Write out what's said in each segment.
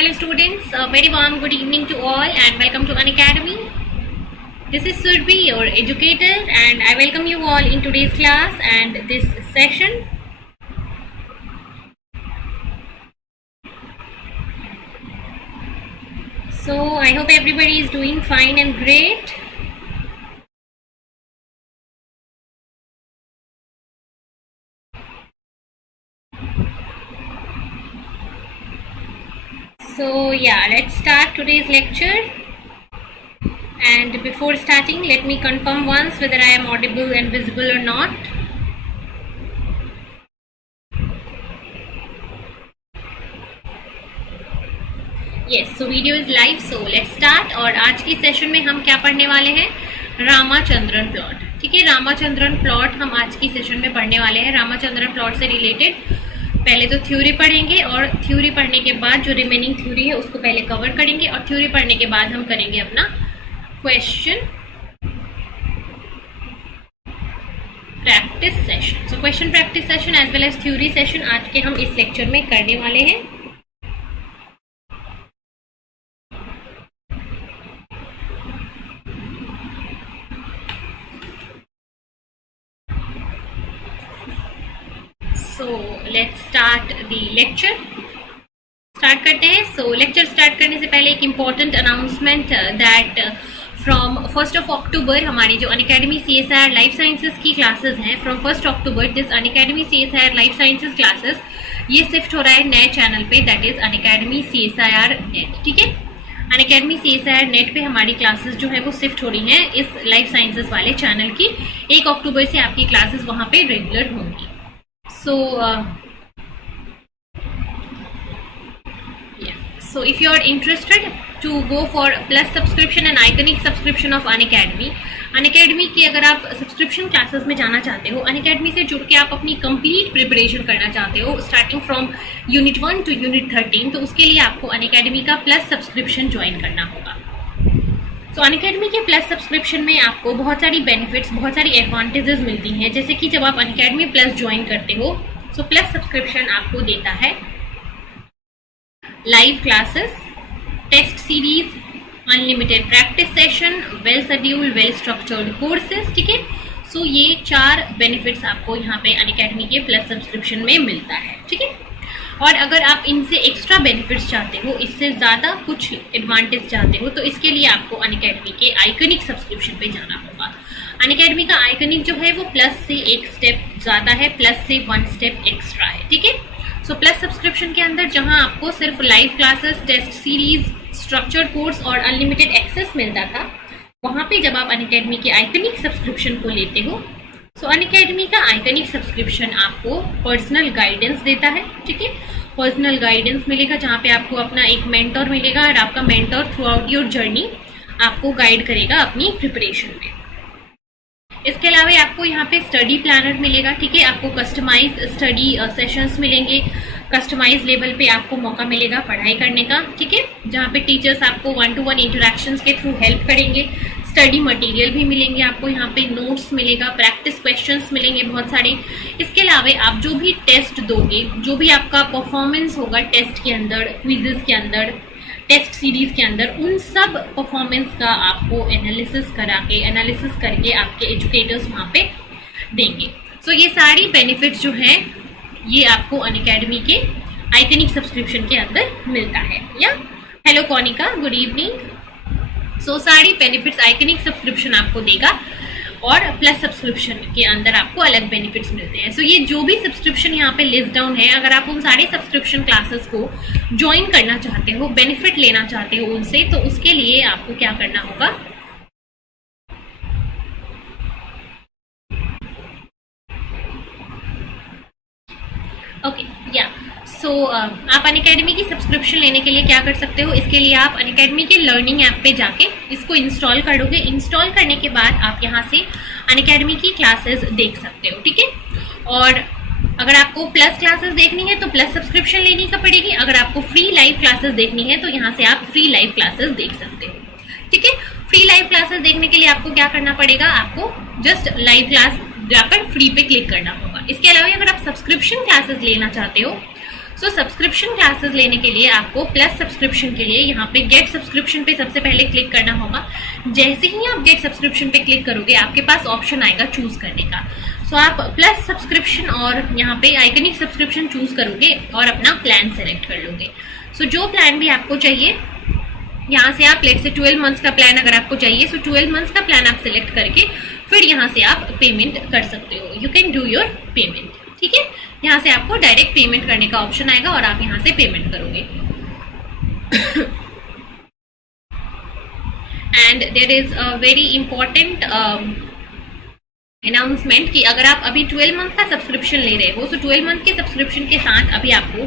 Hello students, a very warm good evening to all and welcome to Unacademy. This is Surbi, your educator, and I welcome you all in today's class and this session. So I hope everybody is doing fine and great. So yeah, let's start today's lecture. And before starting, let me confirm once whether I am audible and visible or not. Yes, so video is live, so let's start. और आज की session में हम क्या पढ़ने वाले हैं? Ramachandran plot. ठीक है, रामाचंद्रन प्लॉट हम आज की सेशन में पढ़ने वाले हैं. रामाचंद्रन प्लॉट से रिलेटेड पहले तो थ्योरी पढ़ेंगे और थ्योरी पढ़ने के बाद जो रिमेनिंग थ्योरी है उसको पहले कवर करेंगे और थ्योरी पढ़ने के बाद हम करेंगे अपना question practice session. So question practice session as well as theory session आज के हम इस लेक्चर में करने वाले हैं. So let's start the lecture. Start करते हैं. सो लेक्चर स्टार्ट करने से पहले एक important announcement that from 1 October हमारी जो अनअकैडमी CSIR लाइफ साइंसेज की क्लासेस हैं, from 1 October this Unacademy CSIR life sciences classes ये शिफ्ट हो रहा है नए चैनल पे, that is Unacademy CSIR net. ठीक है, अनअकैडमी CSIR नेट पे हमारी क्लासेस जो है वो शिफ्ट हो रही हैं इस लाइफ साइंसेज वाले चैनल की. 1 अक्टूबर से आपकी क्लासेस वहाँ पे रेगुलर होंगी. So yes, so if you are interested to go for plus subscription and iconic subscription of Unacademy की अगर आप सब्सक्रिप्शन क्लासेस में जाना चाहते हो, Unacademy से जुड़ के आप अपनी कंप्लीट प्रिपरेशन करना चाहते हो starting from unit 1 to unit 13, तो उसके लिए आपको Unacademy का प्लस सब्सक्रिप्शन ज्वाइन करना होगा. तो अनअकैडमी के प्लस सब्सक्रिप्शन में आपको बहुत सारी बेनिफिट्स, बहुत सारी एडवांटेजेस मिलती हैं. जैसे कि जब आप अनअकैडमी प्लस ज्वाइन करते हो तो प्लस सब्सक्रिप्शन आपको देता है live classes, test series, unlimited practice session, well scheduled well structured courses. ठीक है, सो ये 4 बेनिफिट्स आपको यहाँ पे अनअकैडमी के प्लस सब्सक्रिप्शन में मिलता है. ठीक है, और अगर आप इनसे एक्स्ट्रा बेनिफिट्स चाहते हो, इससे ज़्यादा कुछ एडवांटेज चाहते हो, तो इसके लिए आपको अनअकैडमी के आइकनिक सब्सक्रिप्शन पे जाना होगा. अनअकैडमी का आइकनिक जो है वो प्लस से एक स्टेप ज़्यादा है, प्लस से 1 स्टेप एक्स्ट्रा है. ठीक है, सो प्लस सब्सक्रिप्शन के अंदर जहां आपको सिर्फ live classes, test series, structured course और अनलिमिटेड एक्सेस मिलता था, वहाँ पे जब आप अनअकैडमी के आइकनिक सब्सक्रिप्शन को लेते हो, सो अनअकैडमी का आइकनिक सब्सक्रिप्शन आपको पर्सनल गाइडेंस देता है. ठीक है, पर्सनल गाइडेंस मिलेगा जहाँ पे आपको अपना एक मेंटर मिलेगा और आपका mentor through out your journey आपको गाइड करेगा अपनी प्रिपरेशन में. इसके अलावा आपको यहाँ पे स्टडी प्लानर मिलेगा. ठीक है, आपको कस्टमाइज स्टडी सेशंस मिलेंगे, कस्टमाइज लेवल पे आपको मौका मिलेगा पढ़ाई करने का. ठीक है, जहाँ पे टीचर्स आपको 1-to-1 इंटरेक्शंस के थ्रू हेल्प करेंगे. स्टडी मटेरियल भी मिलेंगे आपको, यहाँ पे नोट्स मिलेगा, प्रैक्टिस क्वेश्चंस मिलेंगे बहुत सारे. इसके अलावा आप जो भी टेस्ट दोगे, जो भी आपका परफॉर्मेंस होगा टेस्ट के अंदर, क्विजेस के अंदर, टेस्ट सीरीज के अंदर, उन सब परफॉर्मेंस का आपको एनालिसिस करके आपके एजुकेटर्स वहाँ पे देंगे. सो ये सारी बेनिफिट्स जो हैं ये आपको अनअकैडमी के आइकनिक सब्सक्रिप्शन के अंदर मिलता है. या हेलो कॉनिका, गुड इवनिंग. सो सारी बेनिफिट्स आइकनिक सब्सक्रिप्शन आपको देगा और प्लस सब्सक्रिप्शन के अंदर आपको अलग बेनिफिट्स मिलते हैं. सो ये जो भी सब्सक्रिप्शन यहाँ पे लिस्ट डाउन है, अगर आप उन सारे सब्सक्रिप्शन क्लासेस को ज्वाइन करना चाहते हो, बेनिफिट लेना चाहते हो उनसे, तो उसके लिए आपको क्या करना होगा, ओके या सो आप अनअकैडमी की सब्सक्रिप्शन लेने के लिए क्या कर सकते हो, इसके लिए आप अनअकैडमी के लर्निंग ऐप पे जाके इसको इंस्टॉल करोगे. इंस्टॉल करने के बाद आप यहाँ से अनअकैडमी की क्लासेस देख सकते हो. ठीक है, और अगर आपको प्लस क्लासेस देखनी है तो प्लस सब्सक्रिप्शन लेनी का पड़ेगी. अगर आपको फ्री लाइव क्लासेस देखनी है तो यहाँ से आप फ्री लाइव क्लासेस देख सकते हो. ठीक है, फ्री लाइव क्लासेस देखने के लिए आपको क्या करना पड़ेगा, आपको जस्ट लाइव क्लास जाकर फ्री पे क्लिक करना होगा. इसके अलावा अगर आप सब्सक्रिप्शन क्लासेस लेना चाहते हो सो सब्सक्रिप्शन क्लासेस लेने के लिए आपको प्लस सब्सक्रिप्शन के लिए यहाँ पे गेट सब्सक्रिप्शन पे सबसे पहले क्लिक करना होगा। जैसे ही आप गेट सब्सक्रिप्शन पे क्लिक करोगे आपके पास ऑप्शन आएगा चूज करने का। सो आप प्लस सब्सक्रिप्शन और यहाँ पे आइकनिक सब्सक्रिप्शन चूज करोगे और अपना प्लान सेलेक्ट कर लोगे। सो जो प्लान भी आपको चाहिए यहाँ से आप लेट से 12 मंथ्स का प्लान अगर आपको चाहिए, सो 12 मंथ्स का प्लान आप सिलेक्ट करके फिर यहाँ से आप पेमेंट कर सकते हो। You can do your payment, ठीक है। यहाँ से आपको डायरेक्ट पेमेंट करने का ऑप्शन आएगा और आप यहाँ से पेमेंट करोगे। And there is a very important announcement कि अगर आप अभी 12 मंथ का सब्सक्रिप्शन ले रहे हो, तो 12 मंथ के सब्सक्रिप्शन के साथ अभी आपको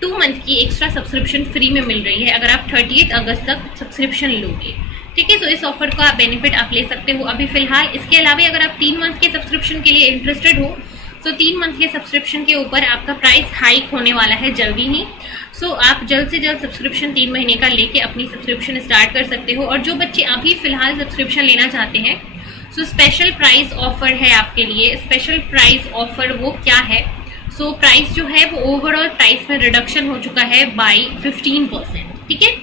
2 मंथ की एक्स्ट्रा सब्सक्रिप्शन फ्री में मिल रही है अगर आप 30 अगस्त तक सब्सक्रिप्शन लोगे, ठीक है। तो इस ऑफर का बेनिफिट आप ले सकते हो अभी फिलहाल। इसके अलावा अगर आप 3 मंथ के सब्सक्रिप्शन के लिए इंटरेस्टेड हो, तो 3 मंथ के सब्सक्रिप्शन के ऊपर आपका प्राइस हाइक होने वाला है जल्दी ही। सो आप जल्द से जल्द सब्सक्रिप्शन 3 महीने का लेके अपनी सब्सक्रिप्शन स्टार्ट कर सकते हो। और जो बच्चे अभी फिलहाल सब्सक्रिप्शन लेना चाहते हैं, सो स्पेशल प्राइस ऑफर है आपके लिए। स्पेशल प्राइस ऑफर वो क्या है? सो प्राइस जो है वो ओवरऑल प्राइस में रिडक्शन हो चुका है बाय 15%, ठीक है।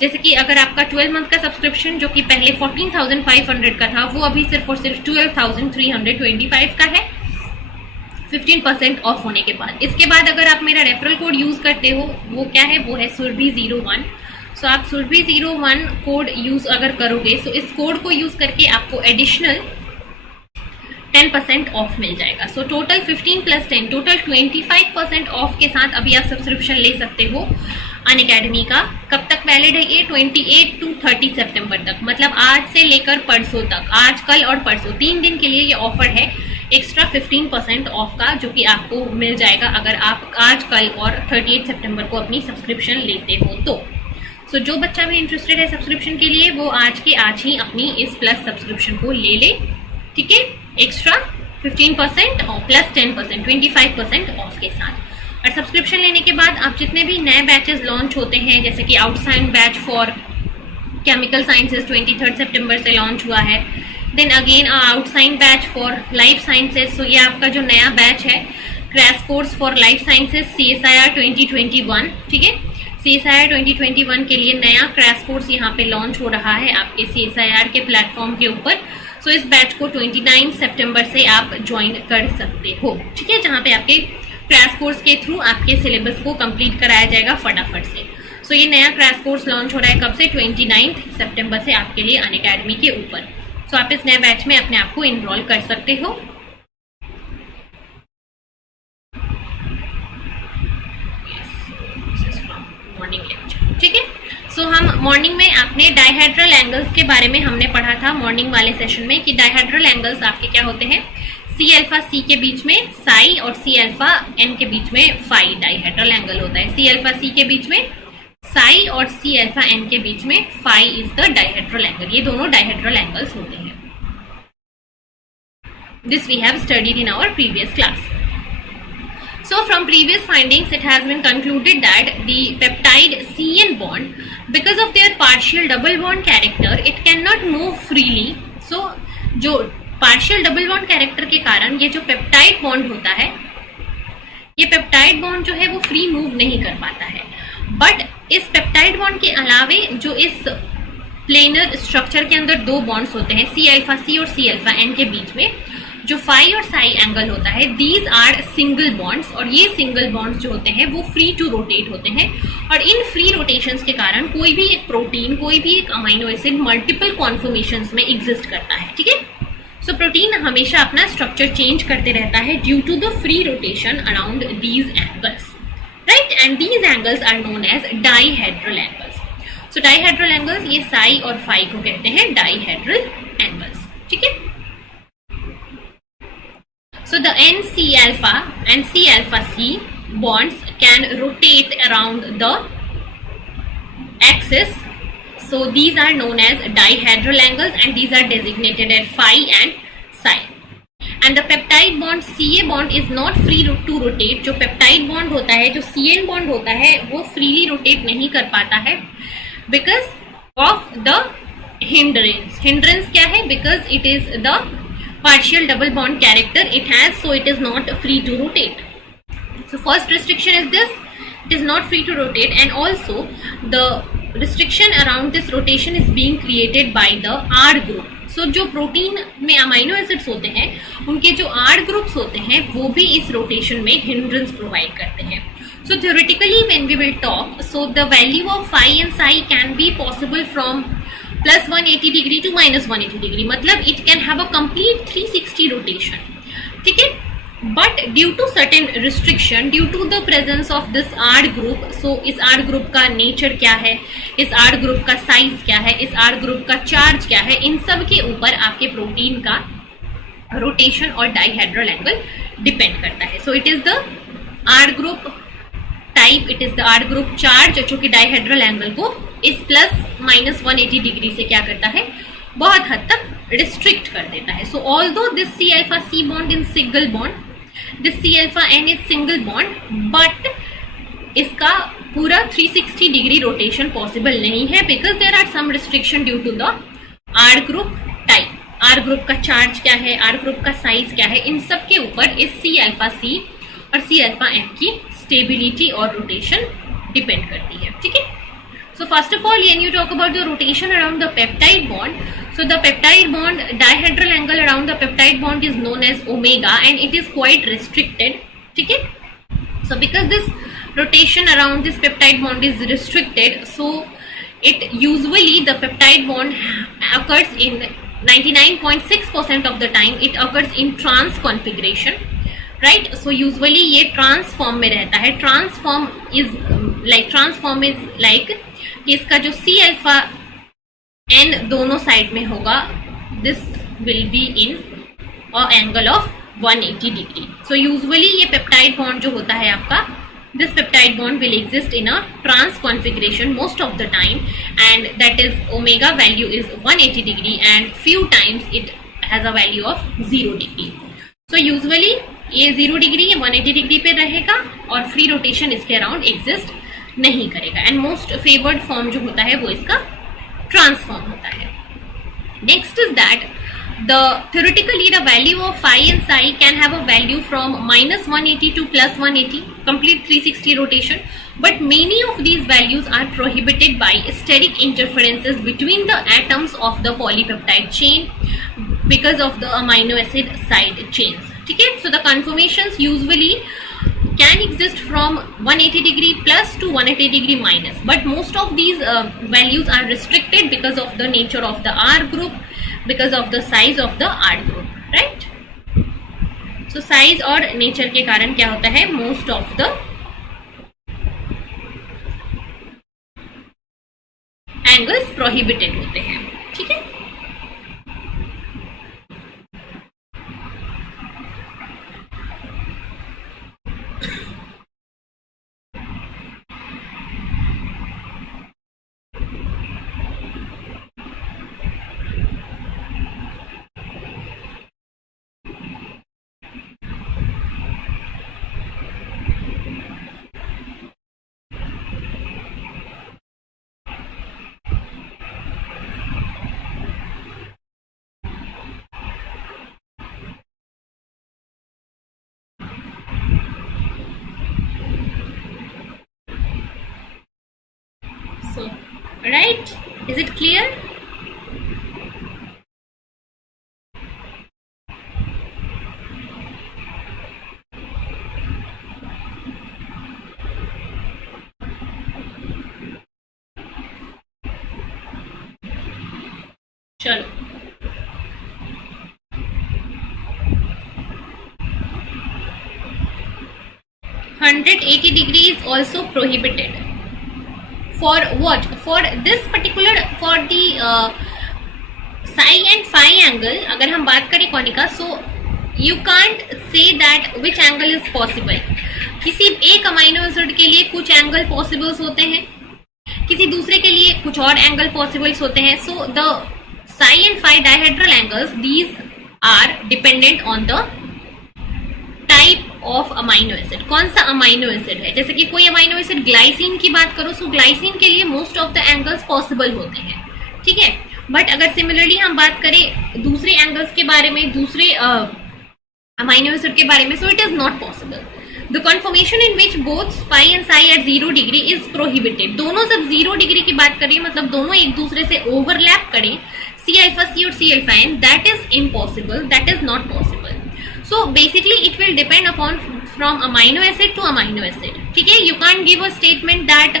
जैसे कि अगर आपका 12 मंथ का सब्सक्रिप्शन जो कि पहले 14,500 का था, वो अभी सिर्फ और सिर्फ 12,325 का है 15% ऑफ होने के बाद। इसके बाद अगर आप मेरा रेफरल कोड यूज करते हो, वो क्या है? वो है सुरभि01। सो आप सुरभि01 कोड यूज अगर करोगे, सो इस कोड को यूज करके आपको एडिशनल 10% ऑफ मिल जाएगा। सो टोटल 15 + 10 टोटल 25% ऑफ के साथ अभी आप सब्सक्रिप्शन ले सकते हो अनअकैडमी का। कब तक वैलिड है ये? 28 to 30 सितंबर तक, मतलब आज से लेकर परसों तक, आज कल और परसों 3 दिन के लिए ये ऑफर है एक्स्ट्रा 15% ऑफ का, जो कि आपको मिल जाएगा अगर आप आज कल और 38 सितंबर को अपनी सब्सक्रिप्शन लेते हो तो। सो जो बच्चा भी इंटरेस्टेड है सब्सक्रिप्शन के लिए, वो आज के आज ही अपनी इस प्लस सब्सक्रिप्शन को ले ले, ठीक है। एक्स्ट्रा 15% और प्लस 10% 25% ऑफ के साथ। और सब्सक्रिप्शन लेने के बाद आप जितने भी नए बैचेस लॉन्च होते हैं, जैसे कि outside batch for chemical sciences 23 सितंबर से लॉन्च हुआ है। Then again outside batch for life sciences, so ये आपका जो नया बैच है crash course for life sciences CSIR 2021, ठीक है। CSIR 2021 के लिए नया क्रैश कोर्स यहाँ पे लॉन्च हो रहा है आपके CSIR के प्लेटफॉर्म के ऊपर। सो इस बैच को 29 सितंबर से आप ज्वाइन कर सकते हो, ठीक है, जहाँ पे आपके क्रैश कोर्स के थ्रू आपके सिलेबस को कंप्लीट कराया जाएगा फटाफट से। सो ये नया क्रैश कोर्स लॉन्च हो रहा है कब से? 29 सितंबर से आपके लिए अनअकैडमी के ऊपर। सो आप इस नए बैच में अपने आप को इनरोल कर सकते हो। मॉर्निंग लेक्चर, ठीक है। सो हम मॉर्निंग में अपने डायहेड्रल एंगल्स के बारे में हमने पढ़ा था मॉर्निंग वाले सेशन में कि डायहेड्रल एंगल्स आपके क्या होते हैं? C∝C के बीच में साई और C∝N के बीच में फाई डायहेड्रल एंगल होता है। C∝C के बीच में साई और C∝N के बीच में phi is the dihedral angle. ये दोनों डायहेड्रल एंगल्स होते हैं। This we have studied in our previous class. So from previous findings, it has been concluded that the peptide C-N bond, because of their partial double bond character, it cannot move freely. So जो partial double bond character के कारण ये जो peptide bond होता है, ये peptide bond जो है वो फ्री मूव नहीं कर पाता है। बट इस पेप्टाइड बॉन्ड के अलावे जो इस प्लेनर स्ट्रक्चर के अंदर 2 बॉन्ड्स होते हैं C∝C और C∝N के बीच में, जो फाई और साई एंगल होता है, दीज आर सिंगल बॉन्ड्स। और ये सिंगल बॉन्ड्स जो होते हैं वो फ्री टू रोटेट होते हैं। और इन फ्री रोटेशंस के कारण कोई भी एक प्रोटीन, कोई भी एक अमाइनो एसिड मल्टीपल कॉन्फॉर्मेशंस में एग्जिस्ट करता है, ठीक है। सो प्रोटीन हमेशा अपना स्ट्रक्चर चेंज करते रहता है due to the free rotation around these angles, right. And these angles are known as dihedral angles. So dihedral angles, ये साई और फाई को कहते हैं डाइहेड्रल एंगल्स, ठीक है। So the NC∝ and C∝C bonds can rotate around the axis. So these are known as dihedral angles and these are designated as phi and psi. And the peptide bond Ca bond is not free to rotate. जो peptide bond होता है, जो CN bond होता है, वो freely rotate नहीं कर पाता है because of the hindrance. Hindrance क्या है? Because it is the partial double bond character it has, so it is not free to rotate. So first restriction is this, it is not free to rotate, and also the restriction around this rotation is being created by the R group. So जो protein में amino acids होते हैं उनके जो R groups होते हैं वो भी इस रोटेशन में हिंड्रेंस प्रोवाइड करते हैं. So theoretically when we will talk, so the value of phi and psi can be possible from plus 180 degree to minus 180 degree. मतलब it can have a complete 360 rotation. ठीक है. But due to certain restriction, due to the presence of this R group, so इस R group का nature क्या है, इस R group का size क्या है, इस R group का charge क्या है, इन सब के ऊपर आपके प्रोटीन का रोटेशन और डाइहेड्रल एंगल डिपेंड करता है. So it is the R group type, it is the R group charge जो कि डाइहेड्रल एंगल को इस प्लस माइनस 180 डिग्री से क्या करता है, बहुत हद तक रिस्ट्रिक्ट कर देता है. So although this C alpha C bond in single bond, this C alpha N is single bond, but इसका पूरा 360 डिग्री रोटेशन पॉसिबल नहीं है because there are some restriction due to the R group type. R group का charge क्या है, R group का size क्या है, इन सब के ऊपर इस C alpha C और C alpha N की स्टेबिलिटी और रोटेशन डिपेंड करती है. ठीक है. So first of all, when you talk about the rotation around the peptide bond, so the peptide bond, dihedral angle around the peptide bond is known as omega and it is quite restricted. ठीक है. So because this rotation around this peptide bond is restricted, so it usually the peptide bond occurs in 99.6% of the time it occurs in trans configuration. Right. So usually ये trans form में रहता है. Trans form is like कि इसका जो C alpha N दोनों side में होगा, this will be in a angle of 180 degree. So usually ये पेप्टाइड बॉन्ड जो होता है आपका, this peptide bond will exist in a trans configuration most of the time and that is omega value is 180 degree and few times it has a value of 0 degree. So usually ये 0 degree, ये 180 degree पे रहेगा और free rotation इसके around exist नहीं करेगा. And most favoured form जो होता है वो इसका ट्रांसफॉर्म होता है. Next is that the theoretically the value of phi and psi can have a value from minus 180 to plus 180, complete 360 rotation, but many of these values are prohibited by steric interferences between the atoms of the polypeptide chain because of the amino acid side chains. ठीक है. So the conformations usually can exist from 180 degree plus to 180 degree minus, but most of these values are restricted because of the nature of the R group, because of the size of the R group, right? So size और nature के कारण क्या होता है, most of the angles prohibited होते हैं. ठीक है. So, right? Is it clear? चलो. (180 degree is also prohibited. For what? For this particular, for the psi and phi angle, अगर हम बात करें Konika, so you can't say that which angle is possible. किसी एक अमाइनो एसिड के लिए कुछ एंगल पॉसिबल्स होते हैं, किसी दूसरे के लिए कुछ और एंगल पॉसिबल्स होते हैं. So the psi and phi dihedral angles, these are dependent on the type of amino acid. कौन सा अमाइनो एसिड है, जैसे कि कोई अमाइनो एसिड ग्लाइसिन की बात करो, सो ग्लाइसिन के लिए most of the angles possible होते हैं. ठीक है. बट अगर सिमिलरली हम बात करें दूसरे एंगल्स के बारे में, दूसरे अमाइनो एसिड के बारे में, so it is not possible. The conformation in which both phi and psi at 0 degree is prohibited. दोनों जब 0 डिग्री की बात करें, मतलब दोनों एक दूसरे से ओवरलैप करें, सी अल्फा सी और C alpha N, that is impossible, that is not possible. So basically it will depend upon from amino acid to amino acid, ठीक है। You can give a statement that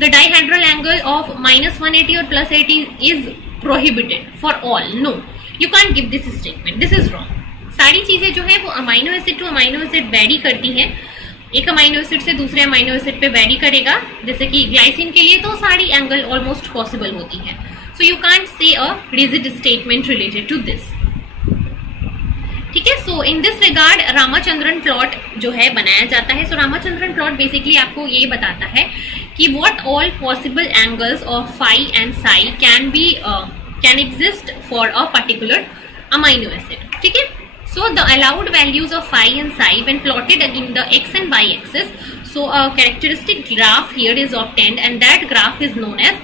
the dihedral angle of -180 और +80 is prohibited for all. No, you can give this statement, this is wrong. सारी चीजें जो है वो amino acid to amino acid vary करती हैं। एक अमाइनो एसिड से दूसरे अमाइनो एसिड पे वेरी करेगा, जैसे कि ग्लाइसिन के लिए तो सारी एंगल ऑलमोस्ट पॉसिबल होती है। सो you can't say a rigid statement related to this, ठीक है। So in this regard Ramachandran plot जो है बनाया जाता है। सो रामाचंद्रन प्लॉट बेसिकली आपको ये बताता है कि what all possible angles of phi and psi can exist for a particular amino acid, ठीक है। So the allowed values of phi and psi when plotted in the x and y axis. So a characteristic graph here is obtained and that graph is known as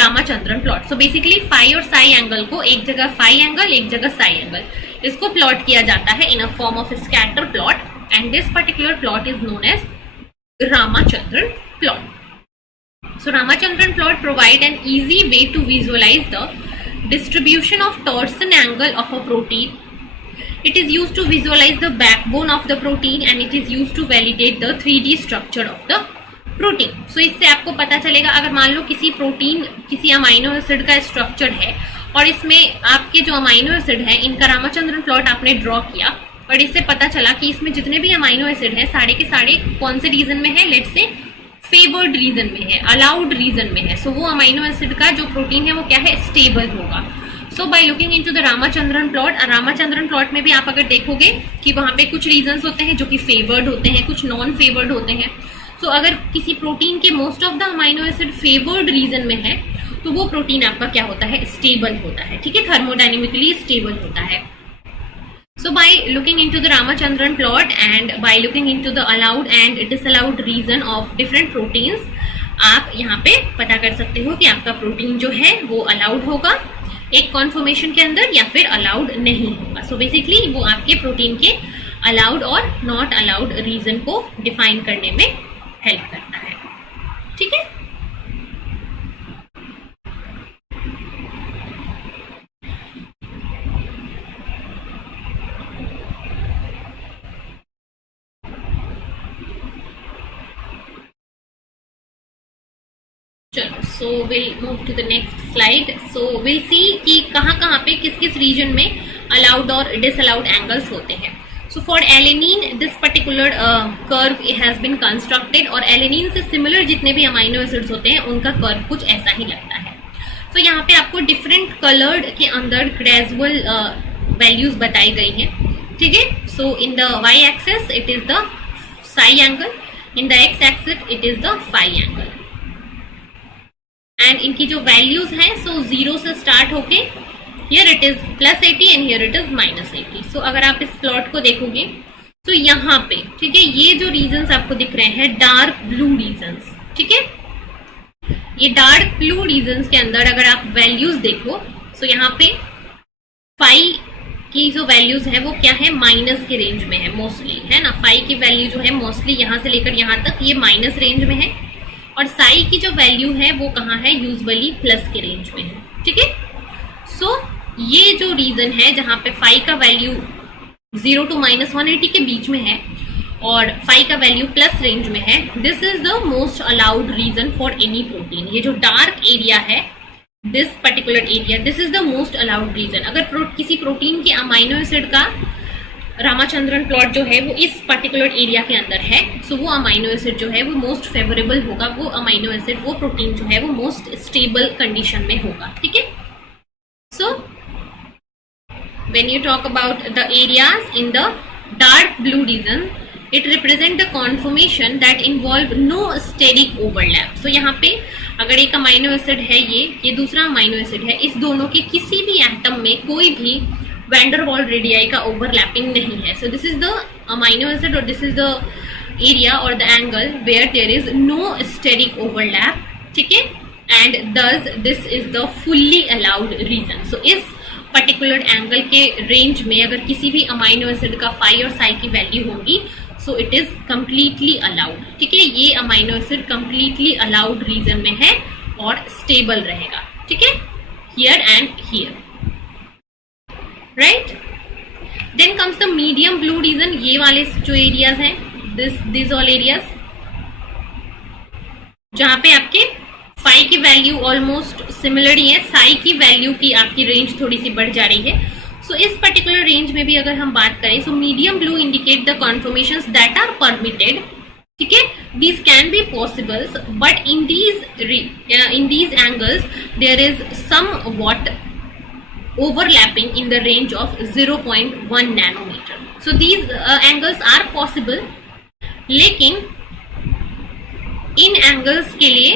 Ramachandran plot. So basically phi और psi angle को एक जगह phi angle एक जगह psi angle इसको plot किया जाता है in a form of scatter plot and this particular plot is known as Ramachandran plot. So Ramachandran plot provide an easy way to visualize the distribution of torsion angle of a protein. It is used to visualize the backbone of the protein and it is used to validate the 3D structure of the protein. So इससे आपको पता चलेगा, अगर मान लो किसी protein किसी amino acid का structure है और इसमें आपके जो अमाइनो एसिड है इनका रामाचंद्रन प्लॉट आपने ड्रॉ किया और इससे पता चला कि इसमें जितने भी अमाइनो एसिड है सारे के सारे कौन से रीजन में है, लेट्स से फेवर्ड रीजन में है, अलाउड रीजन में है। सो वो अमाइनो एसिड का जो प्रोटीन है वो क्या है, स्टेबल होगा। So by looking into the Ramachandran plot, Ramachandran plot में भी आप अगर देखोगे कि वहां पे कुछ रीजन्स होते हैं जो कि फेवर्ड होते हैं, कुछ नॉन फेवर्ड होते हैं। सो अगर किसी प्रोटीन के most of the amino acid favoured region में है तो वो प्रोटीन आपका क्या होता है, स्टेबल होता है, ठीक है, थर्मोडायनेमिकली स्टेबल होता है। So by looking into the Ramachandran plot and by looking into the allowed and disallowed reason of different proteins, आप यहाँ पे पता कर सकते हो कि आपका प्रोटीन जो है वो अलाउड होगा एक कॉन्फर्मेशन के अंदर या फिर अलाउड नहीं होगा। सो बेसिकली वो आपके प्रोटीन के अलाउड और नॉट अलाउड रीजन को डिफाइन करने में हेल्प करता है, ठीक है। चलो, so we'll move to the next slide. So we'll see कि कहाँ पे किस किस रीजन में अलाउड और डिसअलाउड एंगल्स होते हैं। So for alanine this particular curve has been constructed और एलेनिन से सिमिलर जितने भी अमाइनो एसिड्स होते हैं उनका कर्व कुछ ऐसा ही लगता है। सो यहाँ पे आपको डिफरेंट कलर्ड के अंदर ग्रेजुअल वैल्यूज बताई गई हैं, ठीक है। So in the Y axis it is the psi angle, in the X axis it is the phi angle and इनकी जो वैल्यूज हैं सो 0 से स्टार्ट होके here it is +80 and here it is -80। So अगर आप इस plot को देखोगे तो यहाँ पे, ठीक है, ये जो रीजन्स आपको दिख रहे हैं डार्क ब्लू रीजन्स, ठीक है, ये डार्क ब्लू रीजन्स के अंदर अगर आप वैल्यूज देखो तो यहाँ पे फाई की जो वैल्यूज है वो क्या है, माइनस के रेंज में है मोस्टली, है ना। फाई की वैल्यू जो है मोस्टली यहाँ से लेकर यहाँ तक ये माइनस रेंज में है और साई की जो वैल्यू है वो कहाँ है, यूजुअली प्लस के रेंज में है, ठीक है। सो ये जो रीजन है जहाँ पे फाई का वैल्यू 0 to -180 के बीच में है और फाई का वैल्यू प्लस रेंज में है, this is the most allowed reason for any protein. ये जो डार्क एरिया है, this particular area, this is the most allowed reason. अगर किसी प्रोटीन के अमाइनो एसिड का रामाचंद्रन प्लॉट जो है वो इस पर्टिकुलर एरिया के अंदर है, सो वो अमाइनो एसिड जो है वो मोस्ट फेवरेबल होगा, वो अमाइनो एसिड वो प्रोटीन जो है वो मोस्ट स्टेबल कंडीशन में होगा, ठीक है। So when you talk about the areas in the dark blue region, it represent the conformation that involve no steric overlap. So यहाँ पे अगर एक अमाइनो एसिड है, ये दूसरा अमाइनो एसिड है, इस दोनों के किसी भी एटम में कोई भी वैंडर वॉल रेडियाई का ओवरलैपिंग नहीं है। So this is the amino acid और दिस इज द एरिया और the angle where there is no steric overlap, ठीक है, and thus this is the fully allowed region. So इस particular angle के range में अगर किसी भी अमाइनो एसिड का फाई और साई की वैल्यू होगी so it is completely allowed. ठीक है, ये amino acid completely allowed region में है और स्टेबल रहेगा। ठीक है, here and here, right. Then comes the medium blue region, ये वाले जो एरियाज हैं, दिस ऑल एरियाज जहां पे आपके फाई की वैल्यू ऑलमोस्ट सिमिलर ही है, साई की वैल्यू की आपकी रेंज थोड़ी सी बढ़ जा रही है। सो इस पर्टिकुलर रेंज में भी अगर हम बात करें, so medium blue indicate the conformations that are permitted. ठीक है, these can be possibles, but in these angles there is somewhat overlapping in the range of 0.1 nanometer. So these angles are possible, लेकिन इन angles के लिए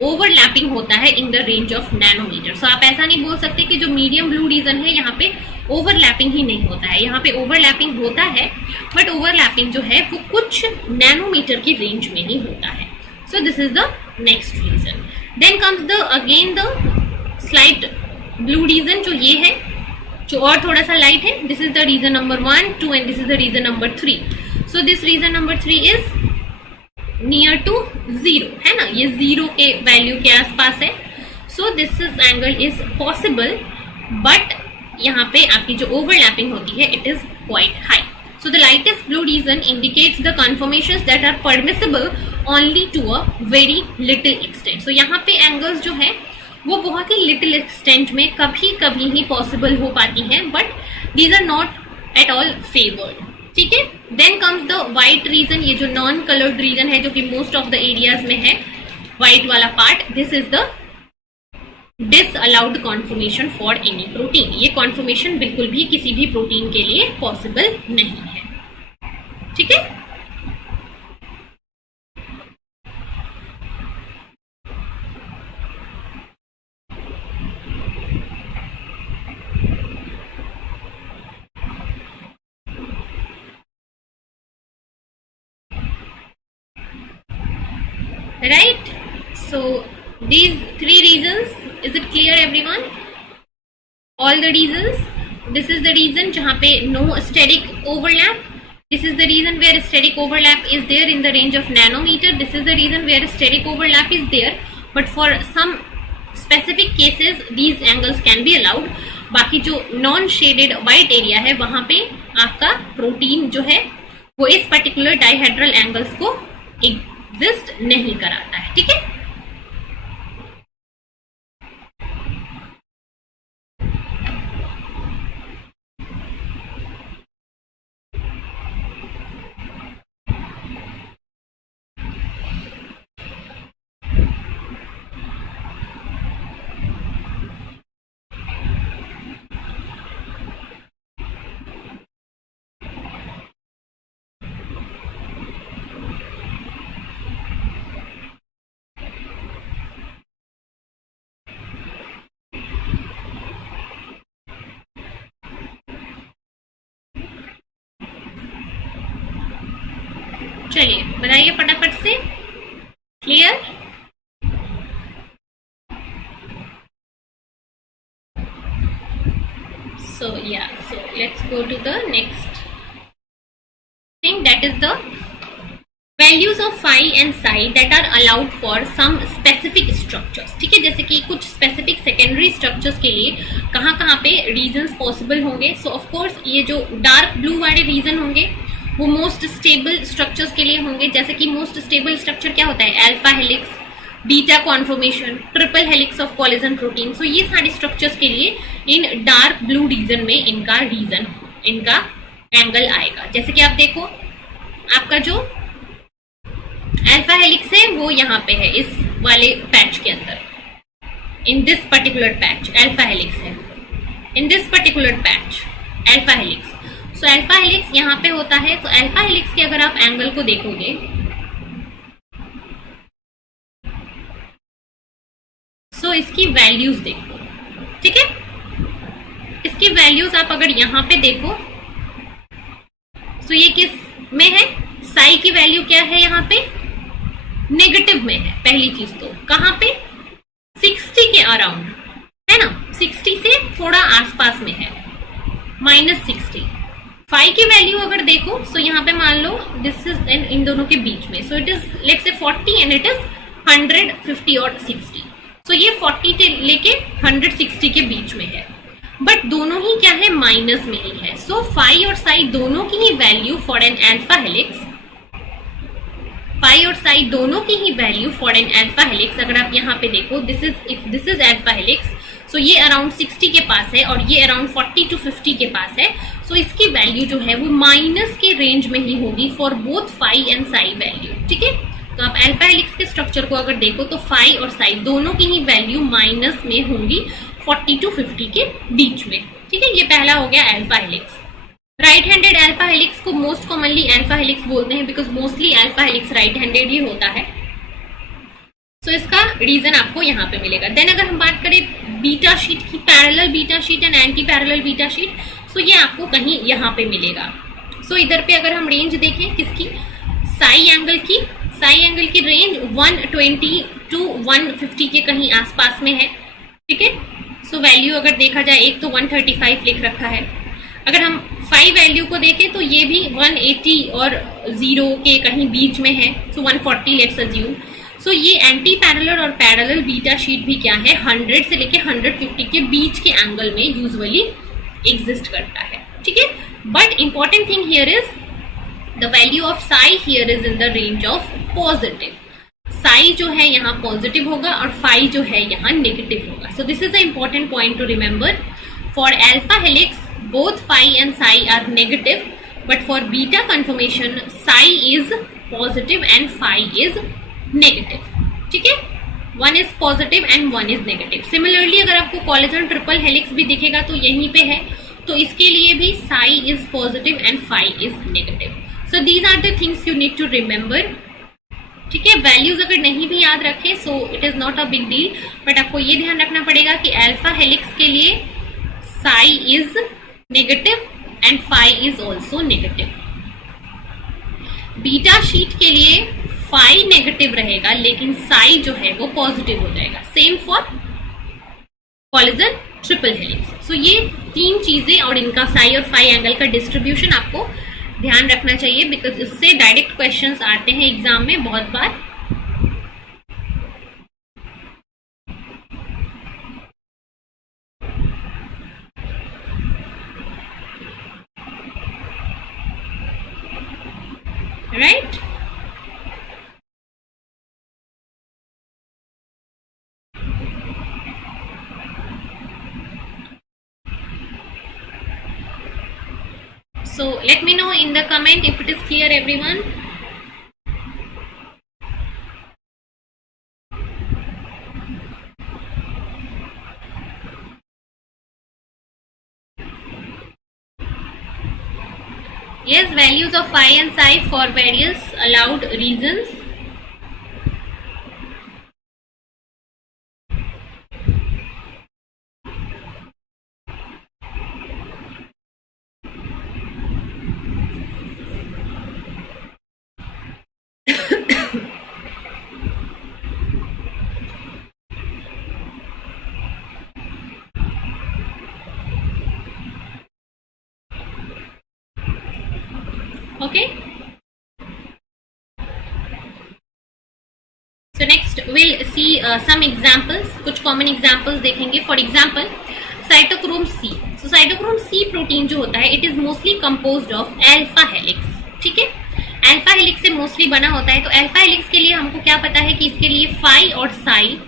overlapping होता है in the range of nanometer. So आप ऐसा नहीं बोल सकते कि जो मीडियम ब्लू रीजन है यहाँ पे ओवरलैपिंग ही नहीं होता है, यहाँ पे ओवरलैपिंग होता है, बट ओवरलैपिंग जो है वो कुछ नैनोमीटर की रेंज में ही होता है। So this is the next region. Then comes the again the slight blue region, जो ये है, जो और थोड़ा सा लाइट है। This is the region number 1, 2 and this is the region number 3। So this region number 3 is near to 0, है ना, ये 0 के वैल्यू के आसपास है। So this angle is possible, but यहाँ पे आपकी जो ओवरलैपिंग होती है it is quite high. So the lightest blue region indicates the conformations that are permissible only to a very little extent. So यहाँ पे एंगल्स जो है वो बहुत ही लिटिल एक्सटेंट में कभी कभी ही पॉसिबल हो पाती हैं, but these are not at all favoured. ठीक है, then comes the white region, ये जो नॉन कलर्ड रीजन है जो कि मोस्ट ऑफ द एरियाज में है, व्हाइट वाला part, this is the disallowed conformation for any protein. ये कॉन्फर्मेशन बिल्कुल भी किसी भी प्रोटीन के लिए पॉसिबल नहीं है। ठीक है, right? So these 3 reasons, is it clear everyone? All the reasons. This is the reason जहाँ पे no steric overlap. This is the reason where steric overlap is there in the range of nanometer. This is the reason where steric overlap is there, but for some specific cases these angles can be allowed. बाकी जो non shaded white area है वहाँ पे आपका protein जो है वो इस particular dihedral angles को एग्जिस्ट नहीं कराता है। ठीक है, चलिए बताइए फटाफट से, clear? So yeah, so let's go to the next thing, that is the values of phi and psi that are allowed for some specific structures. ठीक है, जैसे कि कुछ specific secondary structures के लिए कहाँ पे reasons possible होंगे। So of course ये जो dark blue वाले reason होंगे वो मोस्ट स्टेबल स्ट्रक्चर्स के लिए होंगे। जैसे कि मोस्ट स्टेबल स्ट्रक्चर क्या होता है, alpha helix, beta conformation, triple helix of collagen protein. So ये सारे स्ट्रक्चर्स के लिए इन डार्क ब्लू रीजन में इनका एंगल आएगा। जैसे कि आप देखो, आपका जो अल्फा हेलिक्स है वो यहाँ पे है, इस वाले पैच के अंदर, in this particular patch alpha helix है, in this particular patch alpha helix. So alpha helix यहाँ पे होता है। तो अल्फा हेलिक्स के अगर आप एंगल को देखोगे, सो इसकी वैल्यूज देखो। ठीक है, इसकी वैल्यूज आप अगर यहाँ पे देखो, तो ये किस में है, साई की वैल्यू क्या है, यहाँ पे नेगेटिव में है। पहली चीज तो कहाँ पे, 60 के अराउंड है ना, 60 से थोड़ा आसपास में है, -60। फाई की वैल्यू अगर देखो सो यहाँ पे मान लो दिस इज इन दोनों के बीच में, so it is let's say 40 and it is 100, 50 और 60। सो ये 40 से लेके 160 के बीच में है, बट दोनों ही क्या है, माइनस में ही है। सो फाई और साई दोनों की ही value for an alpha helix, phi और साई दोनों की ही value for an alpha helix, अगर आप यहाँ पे देखो this is, if this is alpha helix, so ये अराउंड 60 के पास है और ये अराउंड 40 to 50 के पास है। सो इसकी वैल्यू जो है वो माइनस के रेंज में ही होगी for both phi and psi value, ठीक है। तो आप अल्फा हेलिक्स के स्ट्रक्चर को अगर देखो तो फाई और साई दोनों की ही वैल्यू माइनस में होंगी 40 to 50 के बीच में, ठीक है। ये पहला हो गया alpha helix. Right handed alpha helix को मोस्ट कॉमनली अल्फा हेलिक्स बोलते हैं because mostly alpha helix right handed ही होता है। सो इसका रीजन आपको यहाँ पे मिलेगा। देन अगर हम बात करें बीटा शीट की, parallel beta sheet and anti parallel beta sheet, so ये आपको कहीं यहाँ पे मिलेगा। सो इधर पे अगर हम रेंज देखें किसकी, साई एंगल की, साई एंगल की रेंज 120 to 150 के कहीं आसपास में है, ठीक है। सो वैल्यू अगर देखा जाए, एक तो 135 लिख रखा है, अगर हम फाई वैल्यू को देखें तो ये भी 180 और 0 के कहीं बीच में है, सो 140 लेट्स अज्यूम। सो ये एंटी पैरेलल और पैरेलल बीटा शीट भी क्या है, 100 से लेके 150 के बीच के एंगल में यूजुअली एग्जिस्ट करता है, ठीक है। But important thing here is the value of Sai here is in the range of positive. Sai जो है यहाँ पॉजिटिव होगा और फाई जो है यहाँ नेगेटिव होगा। सो this is a important point two remember. For alpha helix both phi and psi are negative, but for beta conformation psi is positive and phi is negative, ठीक है। one is positive and one is negative. Similarly अगर आपको collagen triple helix भी दिखेगा तो यहीं पे है, तो इसके लिए भी psi is positive and phi is negative. So these are the things you need to remember, ठीक है। वैल्यूज अगर नहीं भी याद रखें सो it is not a big deal, but आपको ये ध्यान रखना पड़ेगा कि अल्फा हेलिक्स के लिए psi is negative and phi is also negative. Beta sheet के लिए फाई नेगेटिव रहेगा लेकिन साई जो है वो पॉजिटिव हो जाएगा। Same for collagen triple helix. So ये तीन चीजें और इनका साई और फाई एंगल का डिस्ट्रीब्यूशन आपको ध्यान रखना चाहिए बिकॉज इससे डायरेक्ट क्वेश्चंस आते हैं एग्जाम में बहुत बार। Right? So let me know in the comment if it is clear, everyone. Yes, values of phi and psi for various allowed reasons. Okay. So next we'll see some examples. कुछ common examples देखेंगे. For example, cytochrome C. So cytochrome C protein जो होता है, it is mostly composed of alpha helix. ठीक है, alpha helix से mostly बना होता है। तो अल्फा हेलिक्स के लिए हमको क्या पता है कि इसके लिए फाई और साई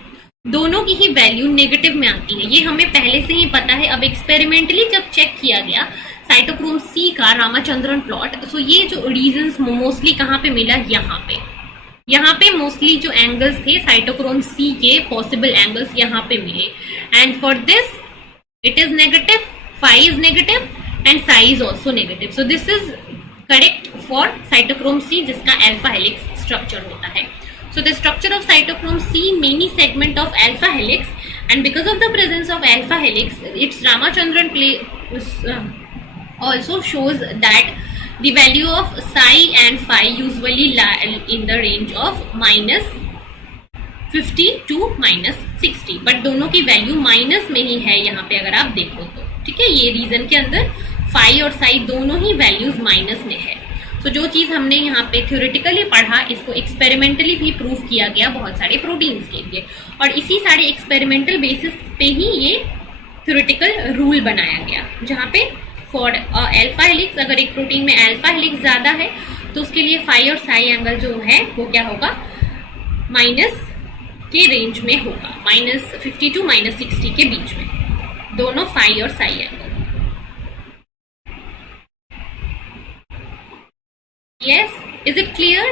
दोनों की ही वैल्यू नेगेटिव में आती है। ये हमें पहले से ही पता है। अब एक्सपेरिमेंटली जब चेक किया गया साइटोक्रोम सी का रामाचंद्रन प्लॉट, तो ये जो रीजंस मोस्टली कहाँ पे मिला, यहाँ पे मोस्टली जो एंगल्स थे साइटोक्रोम सी के पॉसिबल एंगल्स यहाँ पे मिले। And for this it is negative, phi is negative and psi is also negative. So this is correct for cytochrome C जिसका अल्फा हेलिक्स स्ट्रक्चर होता है। So the structure of cytochrome C many segment of alpha helix, and because of the presence of alpha helix, its Ramachandran also shows that the value of psi and phi usually lie in the range of -50 to -60, but दोनों की value minus में ही है यहाँ पे अगर आप देखो तो। ठीक है, ये रीजन के अंदर फाई और साई दोनों ही वैल्यूज माइनस में है। तो जो चीज हमने यहाँ पे थ्योरेटिकली पढ़ा, इसको एक्सपेरिमेंटली भी प्रूव किया गया बहुत सारे प्रोटीन्स के लिए, और इसी सारे एक्सपेरिमेंटल बेसिस पे ही ये थ्योरेटिकल रूल बनाया गया, जहाँ पे फॉर अल्फा हेलिक्स, अगर एक प्रोटीन में अल्फा हेलिक्स ज्यादा है तो उसके लिए फाई और साई एंगल जो है वो क्या होगा, माइनस के रेंज में होगा, -50 to -60 के बीच में, दोनों फाई और Sai angle. Yes, is it clear?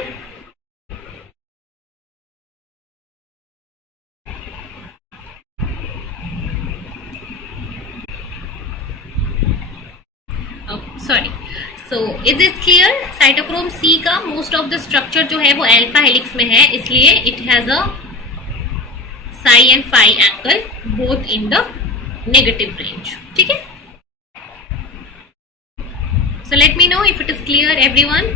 Oh, sorry. So, is this clear? Cytochrome C का मोस्ट ऑफ द स्ट्रक्चर जो है वो अल्फा हेलिक्स में है, इसलिए it has a psi and phi angle both in the negative range. ठीक है, so let me know if it is clear everyone.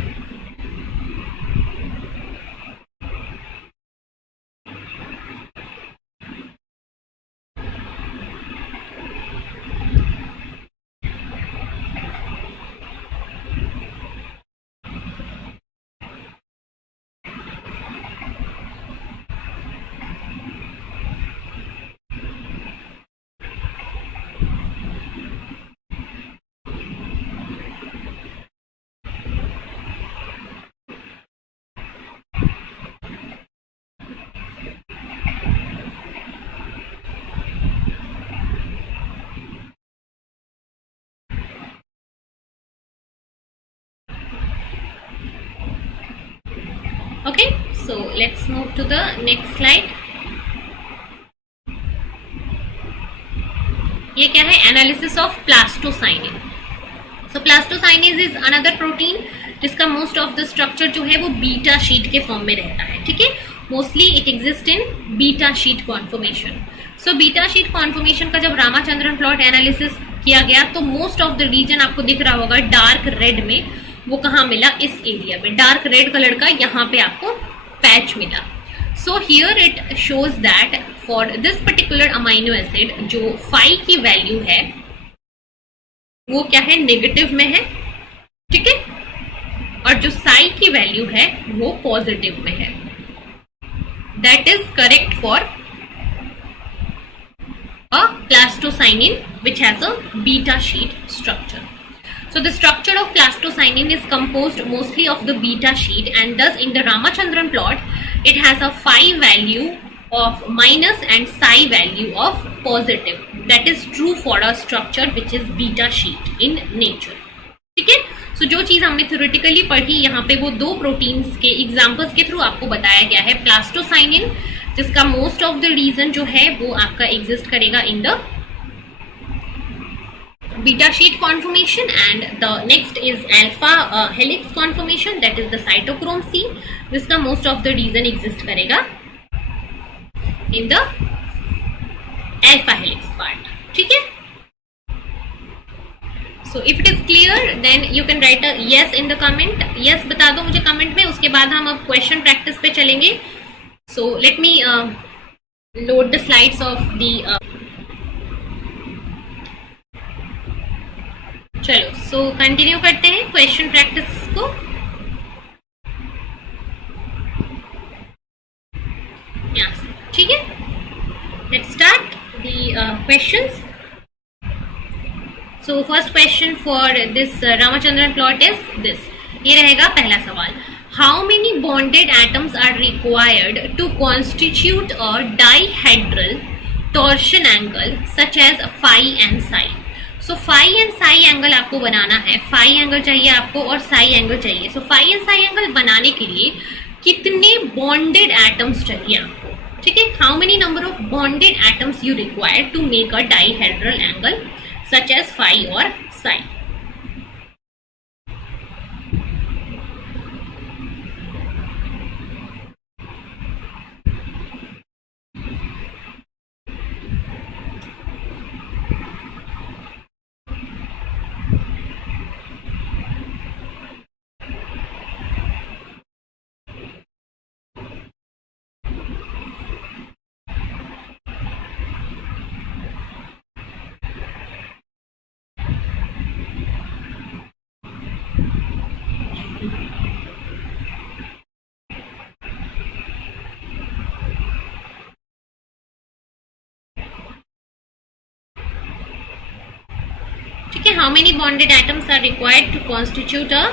Okay, so let's move to the next slide. ये क्या है, analysis of plastocyanin. So plastocyanin is another protein जिसका most of the structure जो है वो beta sheet के form में रहता है। ठीक है, mostly it exist in beta sheet conformation. So beta sheet conformation का जब रामाचंद्रन प्लॉट एनालिसिस किया गया तो मोस्ट ऑफ द रीजन आपको दिख रहा होगा डार्क रेड में, वो कहाँ मिला, इस एरिया में, डार्क रेड कलर का यहाँ पे आपको पैच मिला। So here it shows that for this particular amino acid जो फाई की वैल्यू है वो क्या है, नेगेटिव में है। ठीक है, और जो साई की वैल्यू है वो पॉजिटिव में है। That is correct for a plastocyanin which has a beta sheet structure. So the structure of plastocyanin is composed mostly of the beta sheet, and thus in the Ramachandran plot it has a phi value of minus and psi value of positive. That is true for a structure which is beta sheet in nature. ठीक है, सो जो चीज हमने theoretically पढ़ी यहाँ पे वो दो प्रोटीन्स के एग्जांपल्स के थ्रू आपको बताया गया है। प्लास्टोसाइनिन जिसका मोस्ट ऑफ द रीजन जो है वो आपका एग्जिस्ट करेगा in the beta sheet conformation, and the next is alpha helix conformation, that is the cytochrome C जिसका most of the region exist करेगा in the alpha helix part. ठीक है, so if it is clear then you can write a yes in the comment. yes बता दो मुझे comment में, उसके बाद हम अब क्वेश्चन प्रैक्टिस पे चलेंगे। so let me load the slides of the चलो so कंटिन्यू करते हैं क्वेश्चन प्रैक्टिस को। यहाँ से ठीक है, let's start the questions. So first question for this Ramachandran plot is this. ये रहेगा पहला सवाल, how many bonded atoms are required to constitute a dihedral torsion angle such as phi and psi? So phi and psi angle आपको बनाना है, phi angle चाहिए आपको और psi angle चाहिए। So phi and psi angle बनाने के लिए कितने bonded atoms चाहिए आपको? ठीक है, how many number of bonded atoms you require to make a dihedral angle such as phi or psi? How many bonded atoms are required to constitute a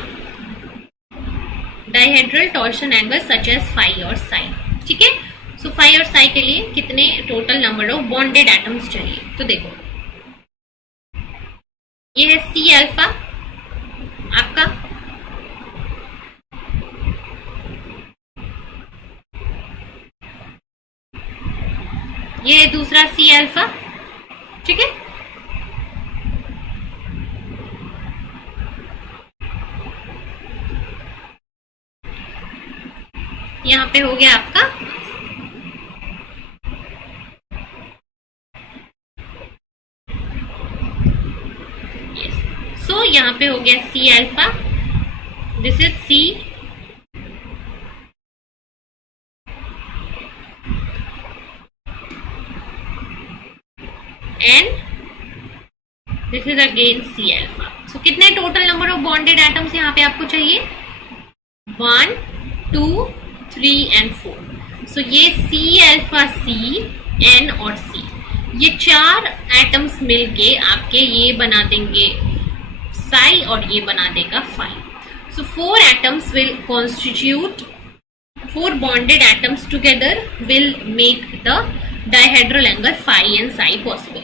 dihedral torsion angle such as phi और psi. ठीक है, सो phi और साई के लिए कितने total number of bonded atoms चाहिए? तो देखो ये है सी अल्फा आपका, ये है दूसरा सी अल्फा। ठीक है, यहाँ पे हो गया आपका सो यहाँ पे हो गया C alpha, this is C and this is again C alpha. So कितने total number of bonded atoms यहाँ पे आपको चाहिए? 1 2 3 एंड 4। सो ये सी अल्फा सी एन और सी, ये चार एटम्स मिलके आपके ये बना देंगे साई और ये बना देगा phi. So 4 atoms will constitute, 4 bonded atoms together will make the dihedral angle phi and psi possible.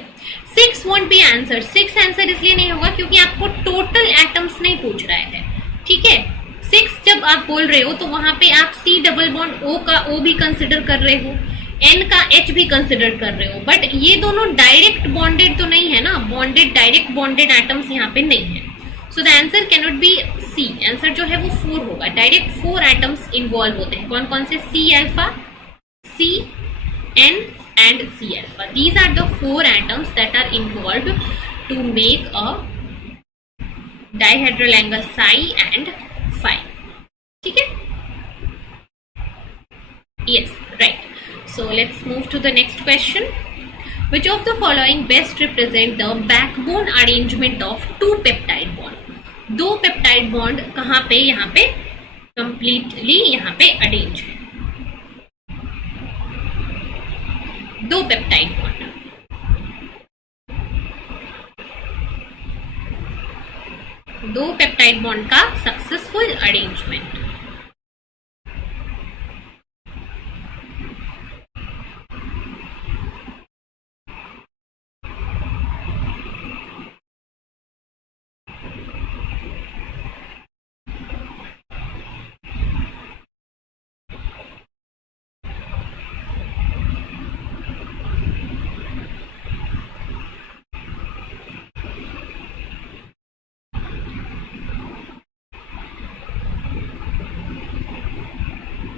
6 won't be answer. 6 answer इसलिए नहीं होगा क्योंकि आपको टोटल एटम्स नहीं पूछ रहा है। ठीक है, 6 जब आप बोल रहे हो तो वहां पे आप C डबल बॉन्ड O का O भी कंसिडर कर रहे हो, N का H भी कंसिडर कर रहे हो, बट ये दोनों डायरेक्ट बॉन्डेड तो नहीं है ना, बॉन्डेड डायरेक्ट बॉन्डेड एटम्स यहाँ पे नहीं है। So the answer can not be C, answer जो है वो 4 होगा। डायरेक्ट 4 एटम्स इन्वॉल्व होते हैं, कौन कौन से? C alpha, C N and C alpha. These are the 4 atoms that are involved to make a dihedral angle psi and phi. ठीक है? Yes, right. So let's move to the next question. Which of the following best represent the backbone arrangement of 2 peptide bond? 2 peptide bond कहाँ पे? यहाँ पे completely यहाँ पे arrange है। 2 peptide bond, दो पेप्टाइड बॉन्ड का सक्सेसफुल अरेंजमेंट।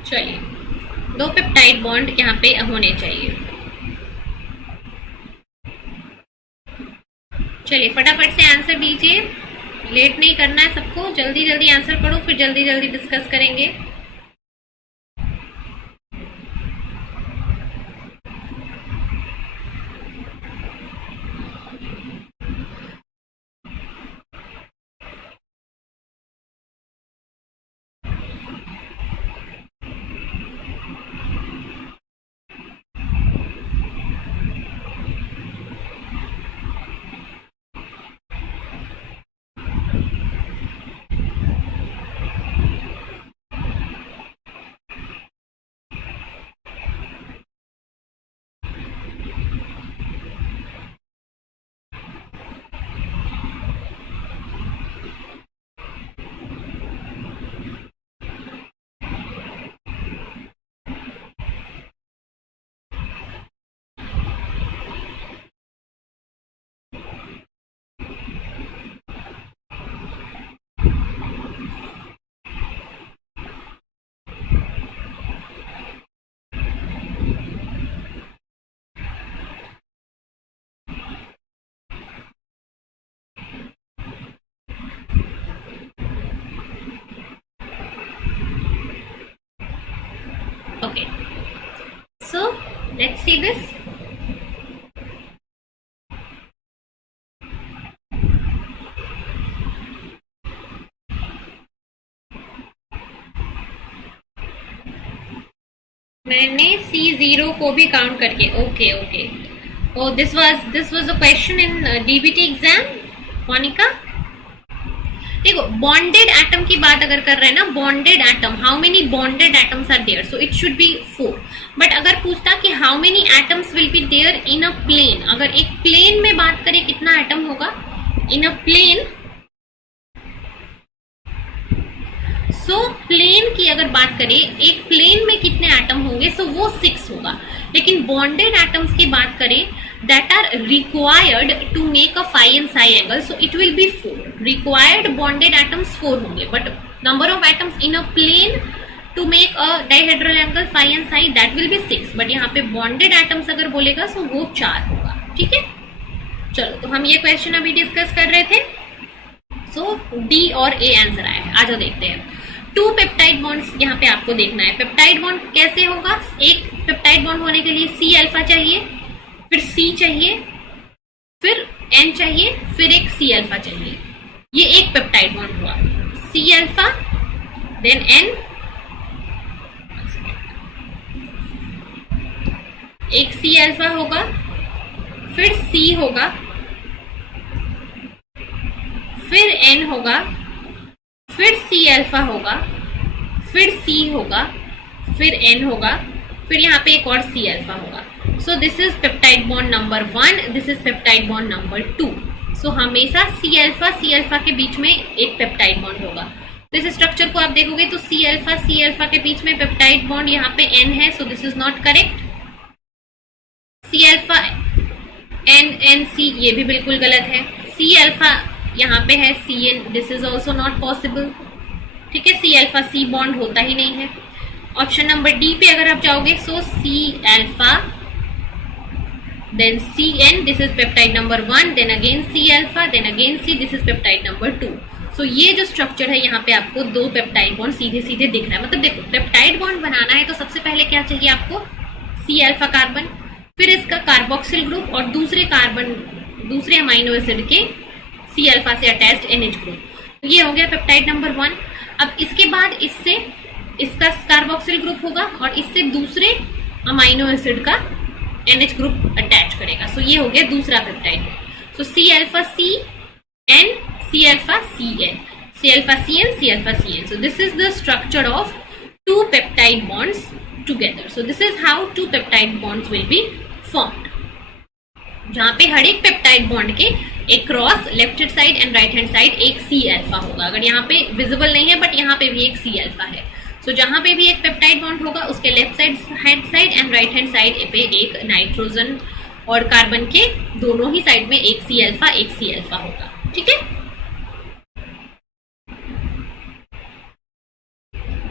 चलिए, 2 पेप्टाइड बॉन्ड यहाँ पे होने चाहिए। चलिए फटाफट से आंसर दीजिए, लेट नहीं करना है सबको, जल्दी जल्दी आंसर करो, फिर जल्दी जल्दी डिस्कस करेंगे। Okay, so let's see this. मैंने C0 को भी काउंट करके, okay okay, oh this was a question in DBT exam. Monika देखो, बॉन्डेड एटम की बात अगर कर रहे हैं ना, bonded atom, how many bonded atoms are there, so it should be 4. But अगर पूछता कि how many atoms will be there in a plane, अगर एक प्लेन में बात करें कितना एटम होगा इन अ प्लेन, सो प्लेन की अगर बात करें एक प्लेन में कितने एटम होंगे, सो वो 6 होगा. लेकिन बॉन्डेड एटम्स की बात करें that are required to make a phi and psi angle, so it will be 4. required bonded atoms 4 होंगे, but number of atoms in a plane to make a dihedral angle phi and psi that will be 6. but यहाँ पे bonded atoms अगर बोलेगा so वो 4 होगा. ठीक है, चलो तो हम ये क्वेश्चन अभी डिस्कस कर रहे थे. सो डी और ए आंसर आया है. आजा देखते हैं. 2 पेप्टाइड बॉन्ड्स यहाँ पे आपको देखना है. पेप्टाइड बॉन्ड कैसे होगा, एक पेप्टाइड बॉन्ड होने के लिए सी अल्फा चाहिए, फिर C चाहिए, फिर N चाहिए, फिर एक C अल्फा चाहिए. ये एक पेप्टाइड बॉन्ड हुआ. C अल्फा देन N, एक C अल्फा होगा, फिर C होगा, फिर N होगा, फिर C अल्फा होगा, फिर C होगा, फिर N होगा, फिर यहाँ पे एक और C अल्फा होगा. सो this is peptide bond number 1, this is peptide bond number 2. सो हमेशा C अल्फा के बीच में एक पेप्टाइड बॉन्ड होगा. तो इस स्ट्रक्चर को आप देखोगे तो C अल्फा के बीच में पेप्टाइड बॉन्ड यहाँ पे N है, so this is not correct. C alpha N C ये भी बिल्कुल गलत है. C अल्फा यहाँ पे है C N, this is also not possible. ठीक है, C अल्फा C बॉन्ड होता ही नहीं है. ऑप्शन नंबर डी पे अगर आप जाओगे सो C alpha then CN, this is peptide number 1, then again C alpha, then again C, this is peptide number 2. So ये जो स्ट्रक्चर है यहाँ पे आपको 2 पेप्टाइड बॉन्ड सीधे सीधे दिख रहा है. मतलब देखो, पेप्टाइड बॉन्ड बनाना है तो सबसे पहले क्या चाहिए आपको, C अल्फा कार्बन, फिर इसका कार्बोक्सिल ग्रुप और दूसरे अमाइनो एसिड के C अल्फा से अटैच्ड NH ग्रुप. तो ये हो गया पेप्टाइड नंबर 1. अब इसके बाद इससे इसका कार्बोक्सिल ग्रुप होगा और इससे दूसरे अमाइनो एसिड का NH ग्रुप अटैच करेगा. सो ये हो गया दूसरा peptide. So C alpha C N, C alpha C N, C alpha C N, C alpha C N. So this is the structure of 2 peptide bonds together. So this is how 2 peptide bonds will be formed. जहाँ पे हर एक peptide bond के एक cross left hand side and right hand side एक C alpha होगा. अगर यहाँ पे विजिबल नहीं है बट यहाँ पे भी एक C अल्फा है. सो जहां पे भी एक पेप्टाइड बॉन्ड होगा उसके left hand side and right hand side पे एक नाइट्रोजन और कार्बन के दोनों ही साइड में एक C अल्फा होगा. ठीक है,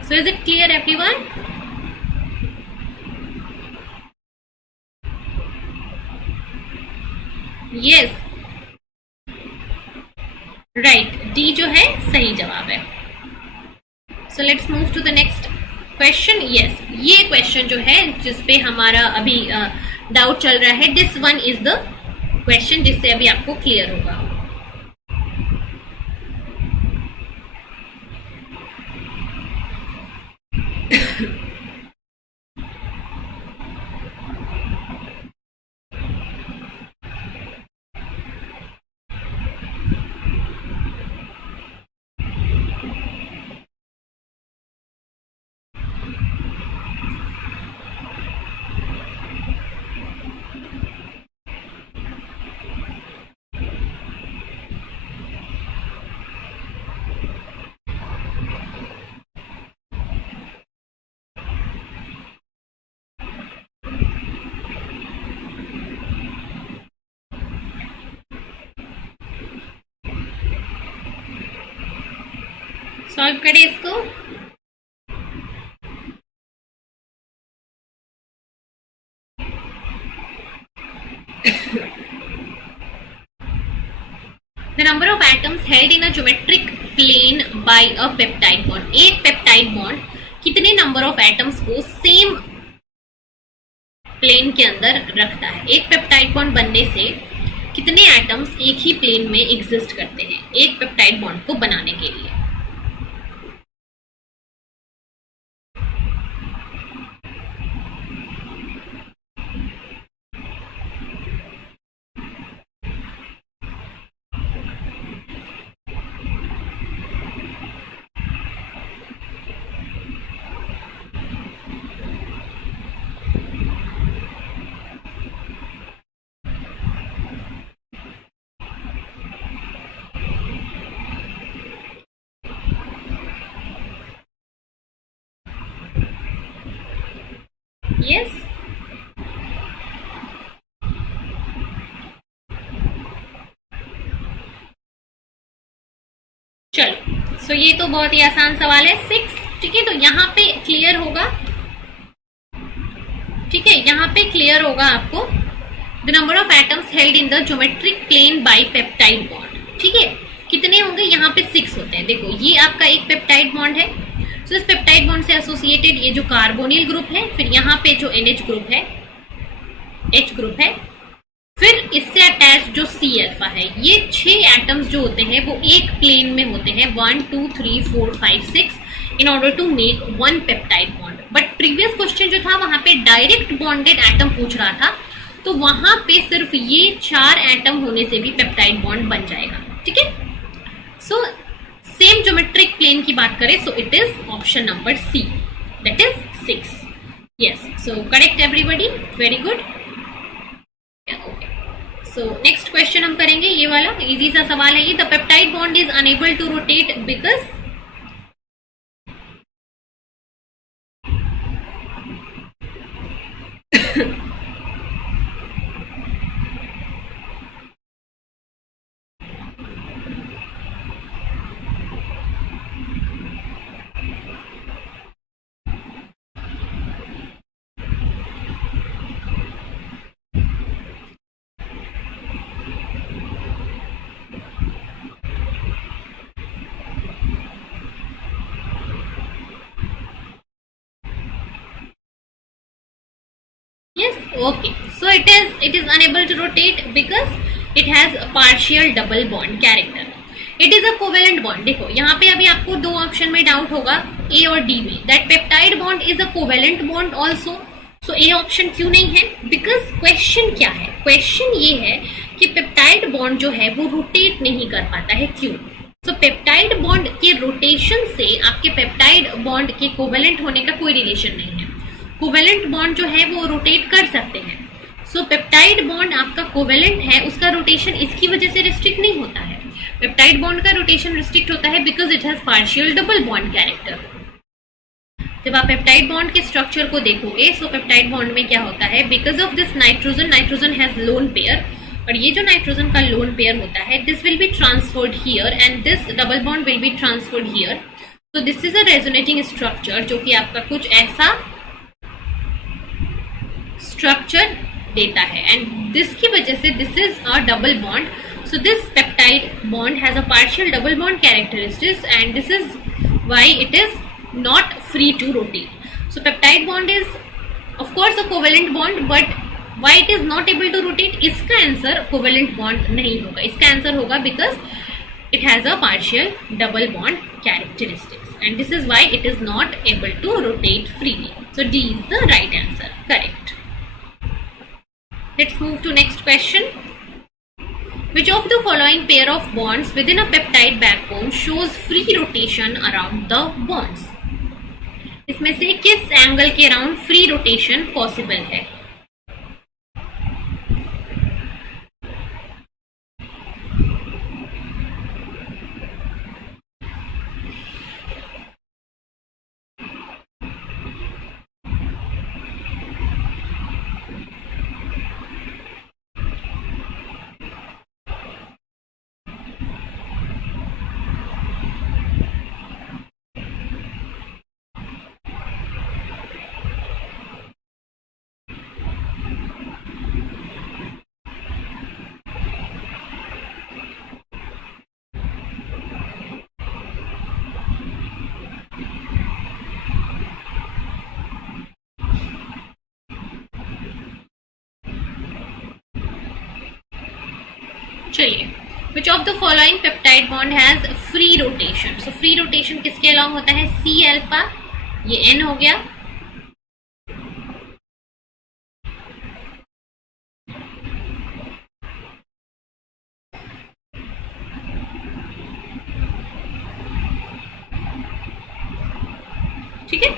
so is it clear everyone? Yes, right, D जो है सही जवाब है. So let's move to the next question. Yes, ये क्वेश्चन जो है जिसपे हमारा अभी डाउट चल रहा है, this one is the question जिससे अभी आपको क्लियर होगा. सॉल्व करें इसको. The number of atoms held in a geometric plane by a peptide bond. एक पेप्टाइड बॉन्ड कितने नंबर ऑफ एटम्स को सेम प्लेन के अंदर रखता है? एक पेप्टाइड बॉन्ड बनने से कितने एटम्स एक ही प्लेन में एग्जिस्ट करते हैं एक पेप्टाइड बॉन्ड को बनाने के लिए? यस, चलो सो ये तो बहुत ही आसान सवाल है 6, ठीक है। तो यहाँ पे क्लियर होगा, ठीक है, यहाँ पे क्लियर होगा आपको the number of atoms held in the geometric plane by peptide bond, ठीक है। कितने होंगे, यहाँ पे 6 होते हैं। देखो ये आपका एक पेप्टाइड बॉन्ड है, सो इस पेप्टाइड बॉन्ड से एसोसिएटेड ये जो कार्बोनिल ग्रुप है, फिर यहाँ पे जो NH ग्रुप है, H ग्रुप है, फिर इससे अटैच जो C अल्फा है, ये 6 एटम्स जो होते हैं वो एक प्लेन में होते हैं 1 2 3 4 5 6 in order to make one peptide bond. But previous question जो था वहां पे डायरेक्ट बॉन्डेड एटम पूछ रहा था, तो वहां पे सिर्फ ये 4 एटम होने से भी पेप्टाइड बॉन्ड बन जाएगा, ठीक है। सो सेम ज्योमेट्रिक प्लेन की बात करें, so it is option number C, that is 6। Yes, so correct everybody, very good. So next question हम करेंगे ये वाला, इजी सा सवाल है ये। The peptide bond is unable to rotate because, yes, okay, so it is unable to rotate because it has a partial double bond character. It is a covalent bond. देखो यहाँ पे अभी आपको 2 ऑप्शन में डाउट होगा, A और D में, that peptide bond is a covalent bond also. So A option क्यों नहीं है? Because क्वेश्चन क्या है, क्वेश्चन ये है कि पेप्टाइड बॉन्ड जो है वो रोटेट नहीं कर पाता है, क्यों? तो पेप्टाइड बॉन्ड के रोटेशन से आपके पेप्टाइड बॉन्ड के कोवेलेंट होने का कोई रिलेशन नहीं है। कोवेलेंट बॉन्ड जो है वो रोटेट कर सकते हैं। सो पेप्टाइड बॉन्ड आपका कोवेलेंट है, उसका रोटेशन इसकी वजह से रिस्ट्रिक्ट नहीं होता है। पेप्टाइड बॉन्ड का रोटेशन रिस्ट्रिक्ट होता है because it has partial double bond character. जब आप पेप्टाइड बॉन्ड के स्ट्रक्चर को देखोगे, सो पेप्टाइड बॉन्ड में क्या होता है, because of this nitrogen has lone pair, और ये जो नाइट्रोजन का लोन पेयर होता है, this will be transferred here and this double bond will be transferred here. तो this is a resonating structure जो कि आपका कुछ ऐसा स्ट्रक्चर देता है, एंड दिस की वजह से this is a double bond. So this peptide bond has a partial double bond characteristics and this is why it is not free to rotate. So peptide bond is of course a covalent bond, but why it is not able to rotate, इसका answer covalent bond नहीं होगा, इसका answer होगा because it has a partial double bond characteristics and this is why it is not able to rotate freely. So D is the right answer, correct. Let's move to next question. Which of the following pair of bonds within a peptide backbone shows free rotation around the bonds? इसमें से किस angle के around free rotation possible है? चलिए, which of the following peptide bond has free rotation? So free rotation किसके along होता है? C alpha, ये एन हो गया, ठीक है।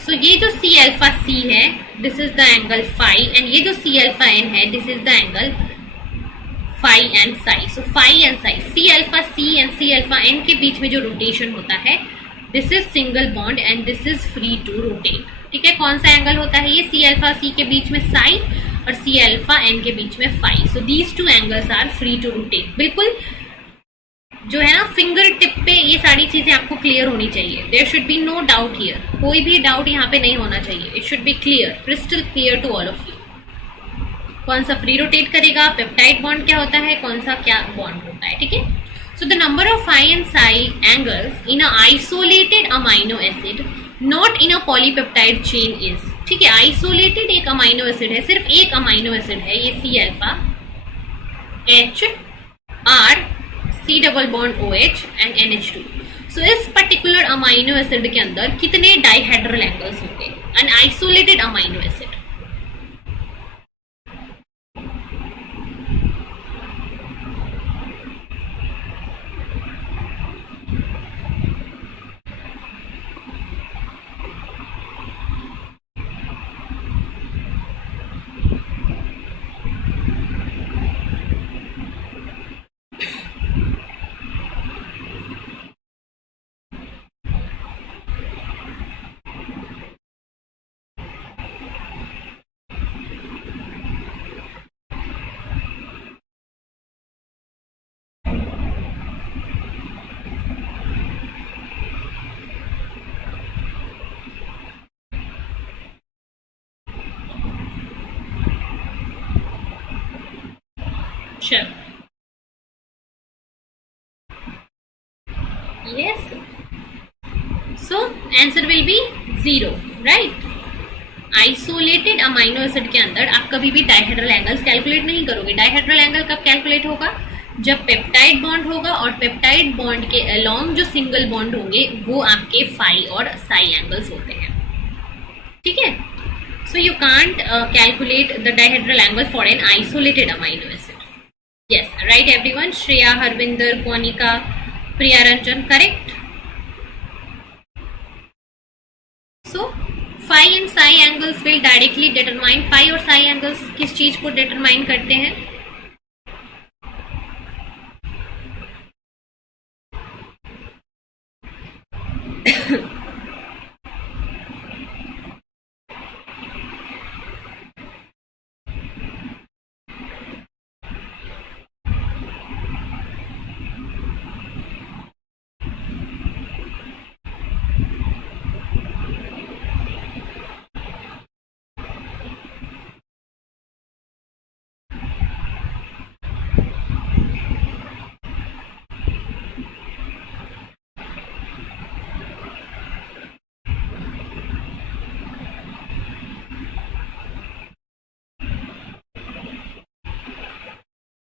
सो ये जो सी अल्फा सी है, this is the angle phi, and ये जो सी अल्फा एन है, this is the angle phi and psi. So phi and psi, C alpha C and C alpha N के बीच में जो रोटेशन होता है, this is single bond and this is free to rotate. ठीक है, कौन सा एंगल होता है ये? सी अल्फा सी के बीच में साई और सी अल्फा एन के बीच में phi. So these two angles are free to rotate. बिल्कुल जो है ना फिंगर टिप पे ये सारी चीजें आपको क्लियर होनी चाहिए। There should be no doubt here, कोई भी डाउट यहाँ पे नहीं होना चाहिए। It should be clear, crystal clear to all of you. कौन सा फ्री रोटेट करेगा, पेप्टाइड बॉन्ड क्या होता है, कौन सा क्या बॉन्ड होता है, ठीक है। So the number of phi and psi angles in a isolated amino acid not in a polypeptide chain is, ठीक है। आइसोलेटेड एक अमाइनो एसिड है, सिर्फ एक अमाइनो एसिड है ये C alpha H R C double bond OH and NH2। सो इस पर्टिकुलर अमाइनो एसिड के अंदर कितने डाइहेड्रल एंगल्स होंगे? An isolated amino acid. चलो, yes, so answer will be 0, right? Isolated amino acid के अंदर आप कभी भी डाइहेड्रल एंगल्स कैलकुलेट नहीं करोगे। डाइहेड्रल एंगल कब कैलकुलेट होगा? जब पेप्टाइड बॉन्ड होगा और पेप्टाइड बॉन्ड के अलोंग जो सिंगल बॉन्ड होंगे वो आपके फाई और साई एंगल्स होते हैं, ठीक है। So you can't calculate the dihedral angle for an isolated amino acid. Yes, right everyone. Shreya, Harvinder, Konika, Priya Ranjan, correct? So, phi and psi angles will directly determine, phi और psi angles किस चीज को determine करते हैं?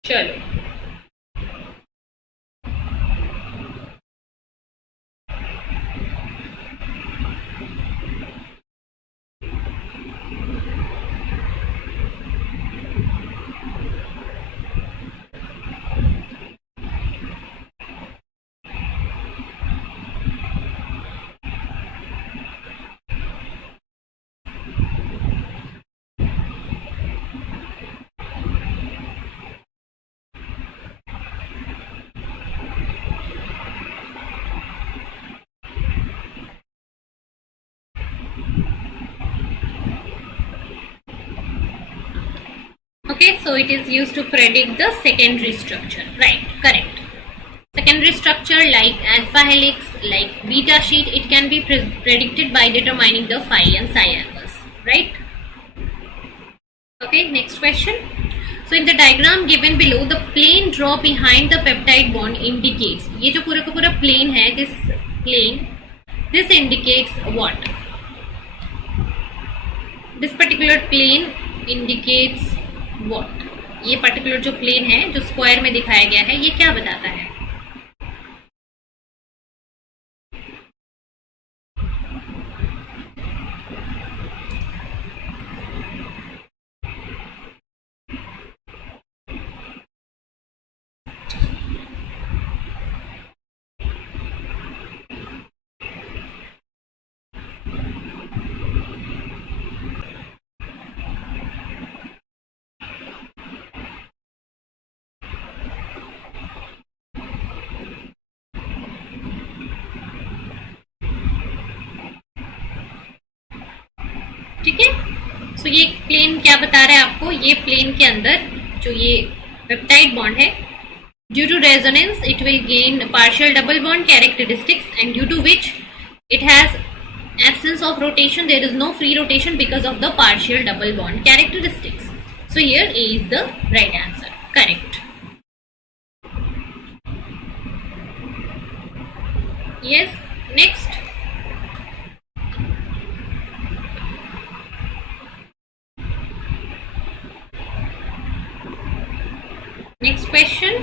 चलो, okay, so it is used to predict the secondary structure, right? Correct. Secondary structure like alpha helix, like beta sheet, it can be predicted by determining the phi and psi angles, right? Okay, next question. So in the diagram given below, the plane draw behind the peptide bond indicates, ये जो पूरा का पूरा plane है, this indicates what? This particular plane indicates what? ये particular जो plane है जो स्क्वायर में दिखाया गया है ये क्या बताता है? ठीक है। सो ये प्लेन क्या बता रहा है आपको, ये प्लेन के अंदर जो ये पेप्टाइड बॉन्ड है, due to resonance it will gain partial double bond characteristics and due to which it has absence of rotation, there is no free rotation because of the partial double bond characteristics. So here A is the right answer, correct. Yes, next. Next question.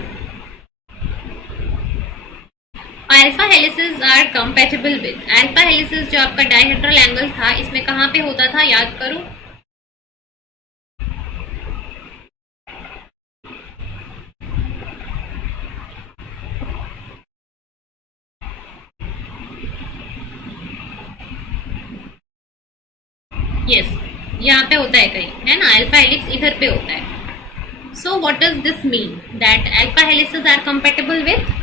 Alpha helices are compatible with, alpha helices जो आपका dihedral angle था इसमें कहां पे होता था, याद करो। यस, यहाँ पे होता है कहीं, है ना, अल्फा हेलिक्स इधर पे होता है। So what does this mean that alpha helices are compatible with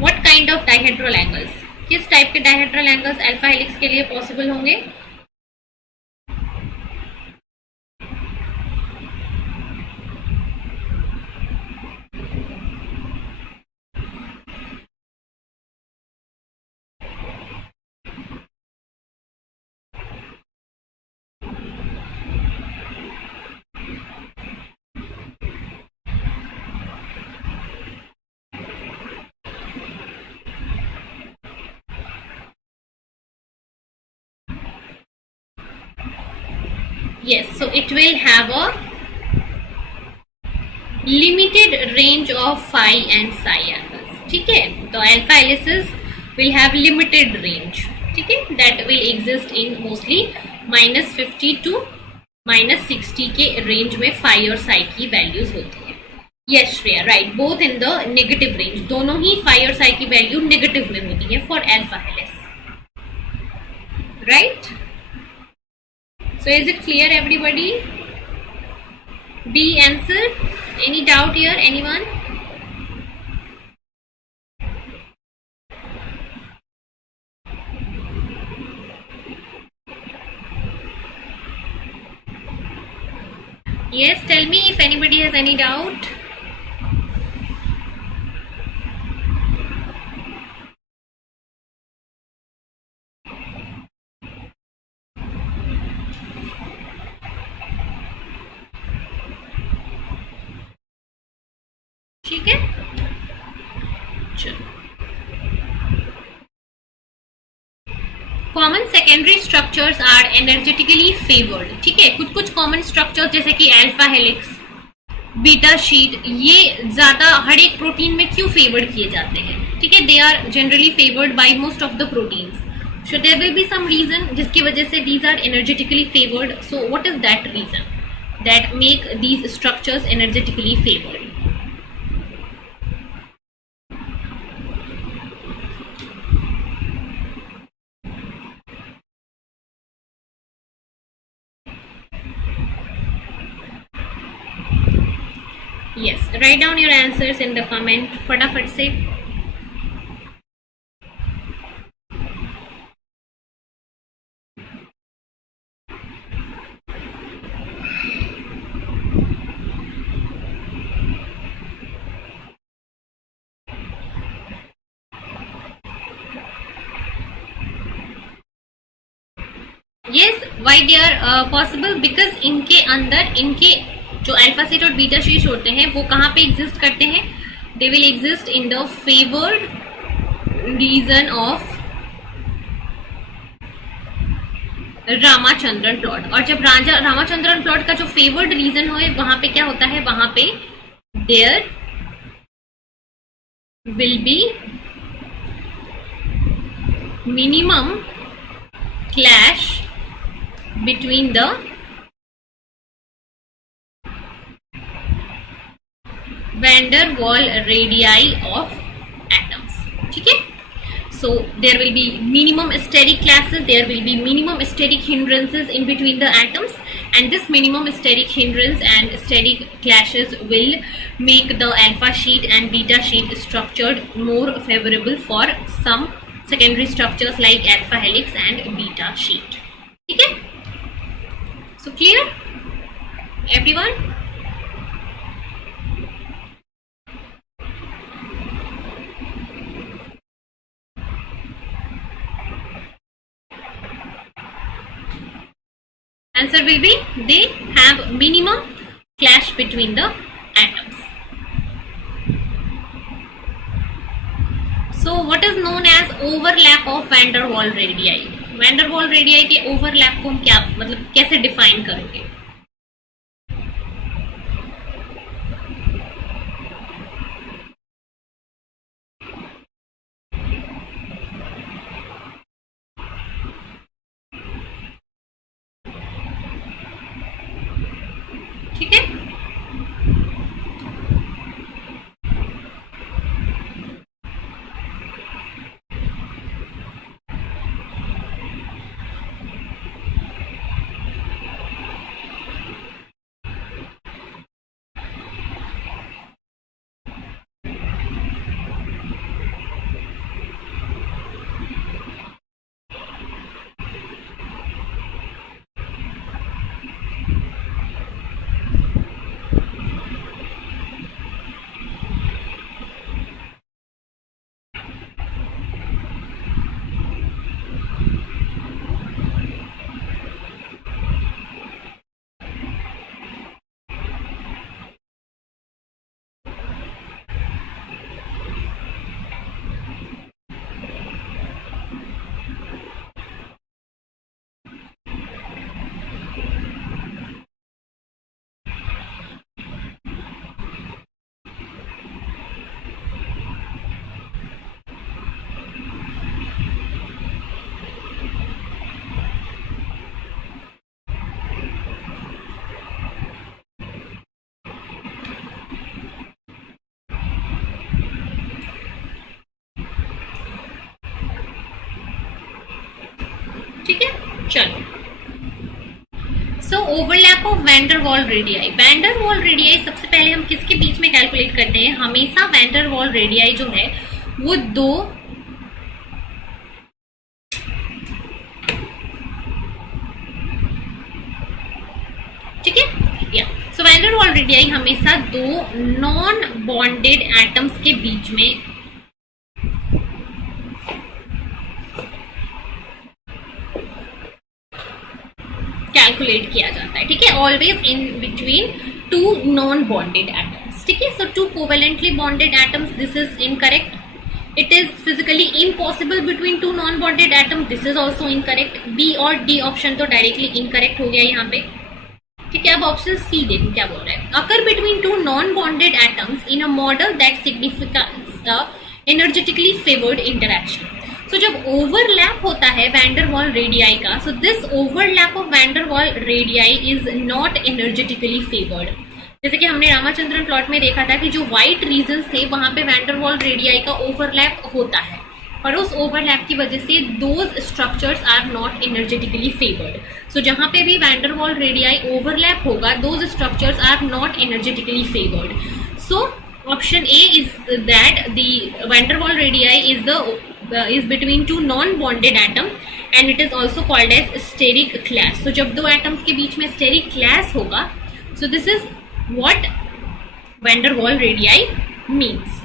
what kind of dihedral angles, किस टाइप के डायहेड्रल एंगल्स अल्फा हेलिक्स के लिए पॉसिबल होंगे। Yes, so it will have a limited range of phi and psi angles, ठीक है। तो alpha helices will have limited range, ठीक है, that will exist in mostly -50 to -60 के रेंज में phi और psi की वैल्यूज होती है। Yes Shreya, right, both in the negative range, दोनों ही phi और psi की वैल्यू नेगेटिव में होती है for alpha helix, right. So is it clear everybody? B answer. Any doubt here, anyone? Yes, tell me if anybody has any doubt. ठीक है, चलो। Common secondary structures are energetically favoured, ठीक है। कुछ कुछ कॉमन स्ट्रक्चर्स जैसे कि alpha helix, beta sheet, ये ज्यादा हर एक प्रोटीन में क्यों फेवर्ड किए जाते हैं, ठीक है। They are generally favoured by most of the proteins, so there will be some region जिसकी वजह से these are energetically favoured. So what is that region that make these structures energetically favoured. Yes, write down your answers in the comment फटाफट से। Yes, why they are possible? Because इनके अंदर इनके जो alpha sheet और beta sheet होते हैं वो कहाँ पे एग्जिस्ट करते हैं, they will exist in the favoured region of Ramachandran plot. और जब रामाचंद्रन प्लॉट का जो फेवर्ड रीजन हो वहां पे क्या होता है, वहां पे there will be minimum clash between the van der Waal radii of atoms, ठीक है। So there will be minimum steric classes, there will be minimum steric hindrances in between the atoms, and this minimum steric hindrance and steric clashes will make the alpha sheet and beta sheet structured more favorable for some secondary structures like alpha helix and beta sheet, ठीक है। So clear, everyone? Answer will be they have minimum clash between the atoms. So what is known as overlap of van der Waal radii? Van der वाल radii के overlap को हम क्या मतलब कैसे define करेंगे? ठीक है, ठीक है, चलो. सो ओवरलैप ऑफ वैन डर वाल रेडियाई. वैन डर वाल रेडियाई सबसे पहले हम किसके बीच में कैलकुलेट करते हैं? हमेशा वैन डर वाल रेडियाई जो है वो दो ठीक है या सो वैन डर वाल रेडियाई हमेशा दो नॉन बॉन्डेड एटम्स के बीच में कैलकुलेट किया जाता है. ठीक है, always in between two non bonded atoms. ठीक है, so two covalently bonded atoms, this is incorrect. It is physically impossible between two non bonded atom, this is also incorrect. B और डी ऑप्शन तो directly incorrect हो गया यहाँ पे. ठीक है, अब ऑप्शन सी देखो क्या बोल रहा है. Occur between two non bonded atoms in a model that significance energetically favoured interaction. So जब ओवरलैप होता है वैन डर वाल रेडियाई का, so this overlap of van der वाल radii is not energetically favoured. जैसे कि हमने रामाचंद्रन प्लॉट में देखा था कि जो व्हाइट रीजन्स थे वहां पे वैन डर वाल रेडियाई का ओवरलैप होता है, और उस ओवरलैप की वजह से those structures are not energetically favoured. So जहां पे भी वैन डर वाल रेडियाई ओवरलैप होगा, those structures are not energetically favoured. So option A is that the van der Waal radii is between two non-bonded atom and it is also called as steric clash. So जब दो atoms के बीच में steric clash होगा, so this is what van der Waal radii means.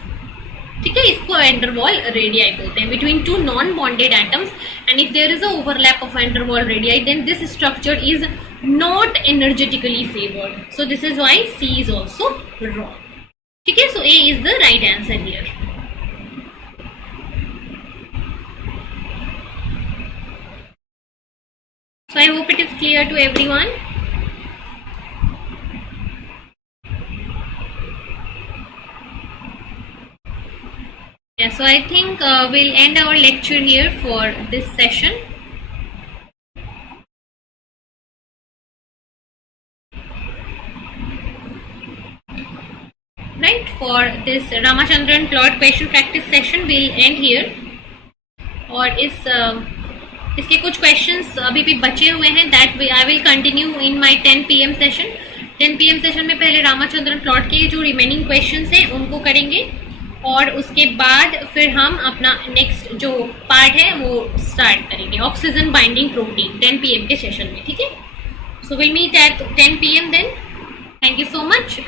ठीक है, इसको van der Waal radii बोलते हैं. Between two non-bonded atoms, and if there is a overlap of van der Waal radii, then this structure is not energetically favored. So this is why C is also wrong. ठीक है, so A is the right answer here. So I hope it is clear to everyone. Yeah, so I think we'll end our lecture here for this session. Right, for this Ramachandran plot question practice session we'll end here. और इसके कुछ questions अभी भी बचे हुए हैं, that I will continue in my 10 PM session. 10 PM session में पहले रामाचंद्रन प्लॉट के जो रिमेनिंग questions हैं उनको करेंगे, और उसके बाद फिर हम अपना नेक्स्ट जो पार्ट है वो स्टार्ट करेंगे, ऑक्सीजन बाइंडिंग प्रोटीन, 10 PM के सेशन में. ठीक है, So we'll meet at 10 p.m. then. Thank you so much.